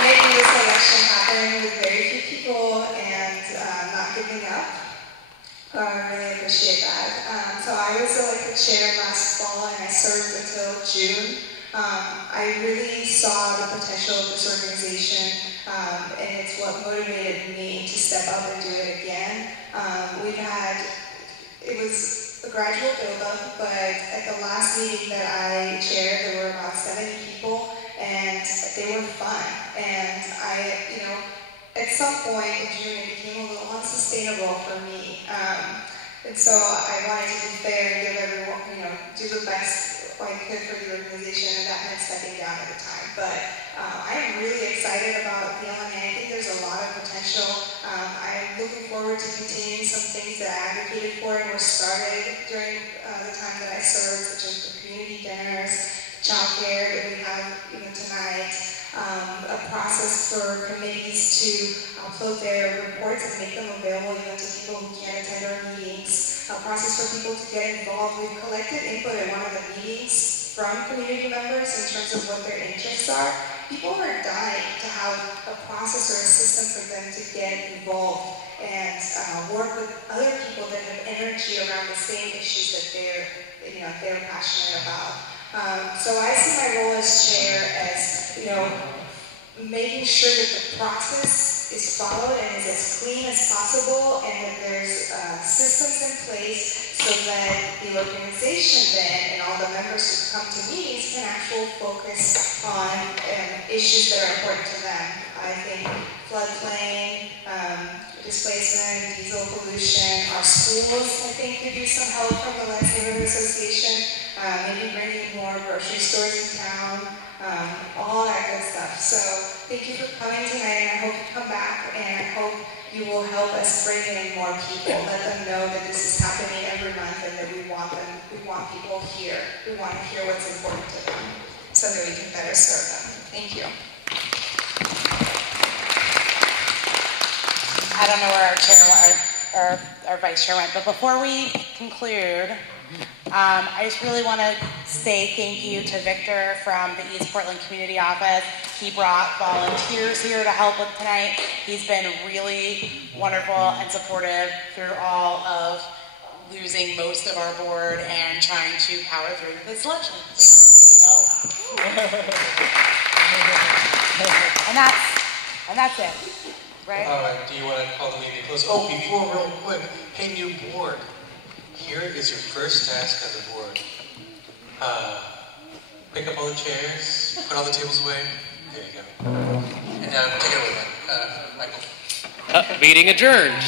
Making this election happen with very few people and not giving up. I really appreciate that. So I was elected chair last fall and I served until June. I really saw the potential of this organization, and it's what motivated me to step up and do it again. It was a gradual build-up, but at the last meeting that I chaired, there were about 70 people, and they were fun. And at some point in June, it became a little unsustainable for me. And so I wanted to be fair and give everyone, do the best I could for the organization, and that meant stepping down at the time. But I am really excited about the LNA. I think there's a lot of potential. I'm looking forward to continuing some things that I advocated for and were started during the time that I served, such as the community dinners, childcare that we have even tonight, a process for committees to upload their reports and make them available even to people who can't attend our meetings, a process for people to get involved. We've collected input at one of the meetings from community members in terms of what their interests are. People are dying to have a process or a system for them to get involved and work with other people that have energy around the same issues that they're passionate about. So I see my role as chair as, making sure that the process is followed and is as clean as possible, and that there's systems in place so that the organization then and all the members who come to meetings can actually focus on issues that are important to them. I think floodplain, displacement, diesel pollution, our schools, I think, could use some help from the Lents Neighborhood Association, maybe bringing more grocery stores in town, all that good stuff. So thank you for coming tonight, and I hope you come back, and I hope you will help us bring in more people. Let them know that this is happening every month and that we want people here. We want to hear what's important to them so that we can better serve them. Thank you. I don't know where our vice chair went, but before we conclude, I just really want to say thank you to Victor from the East Portland Community Office. He brought volunteers here to help with tonight. He's been really wonderful and supportive through all of losing most of our board and trying to power through this election. And that's it, right? All right, do you want to call the meeting close? Oh, before, real quick, hey, new board. Here is your first task on the board. Pick up all the chairs, put all the tables away. There you go. And now take it away, Michael. Meeting adjourned.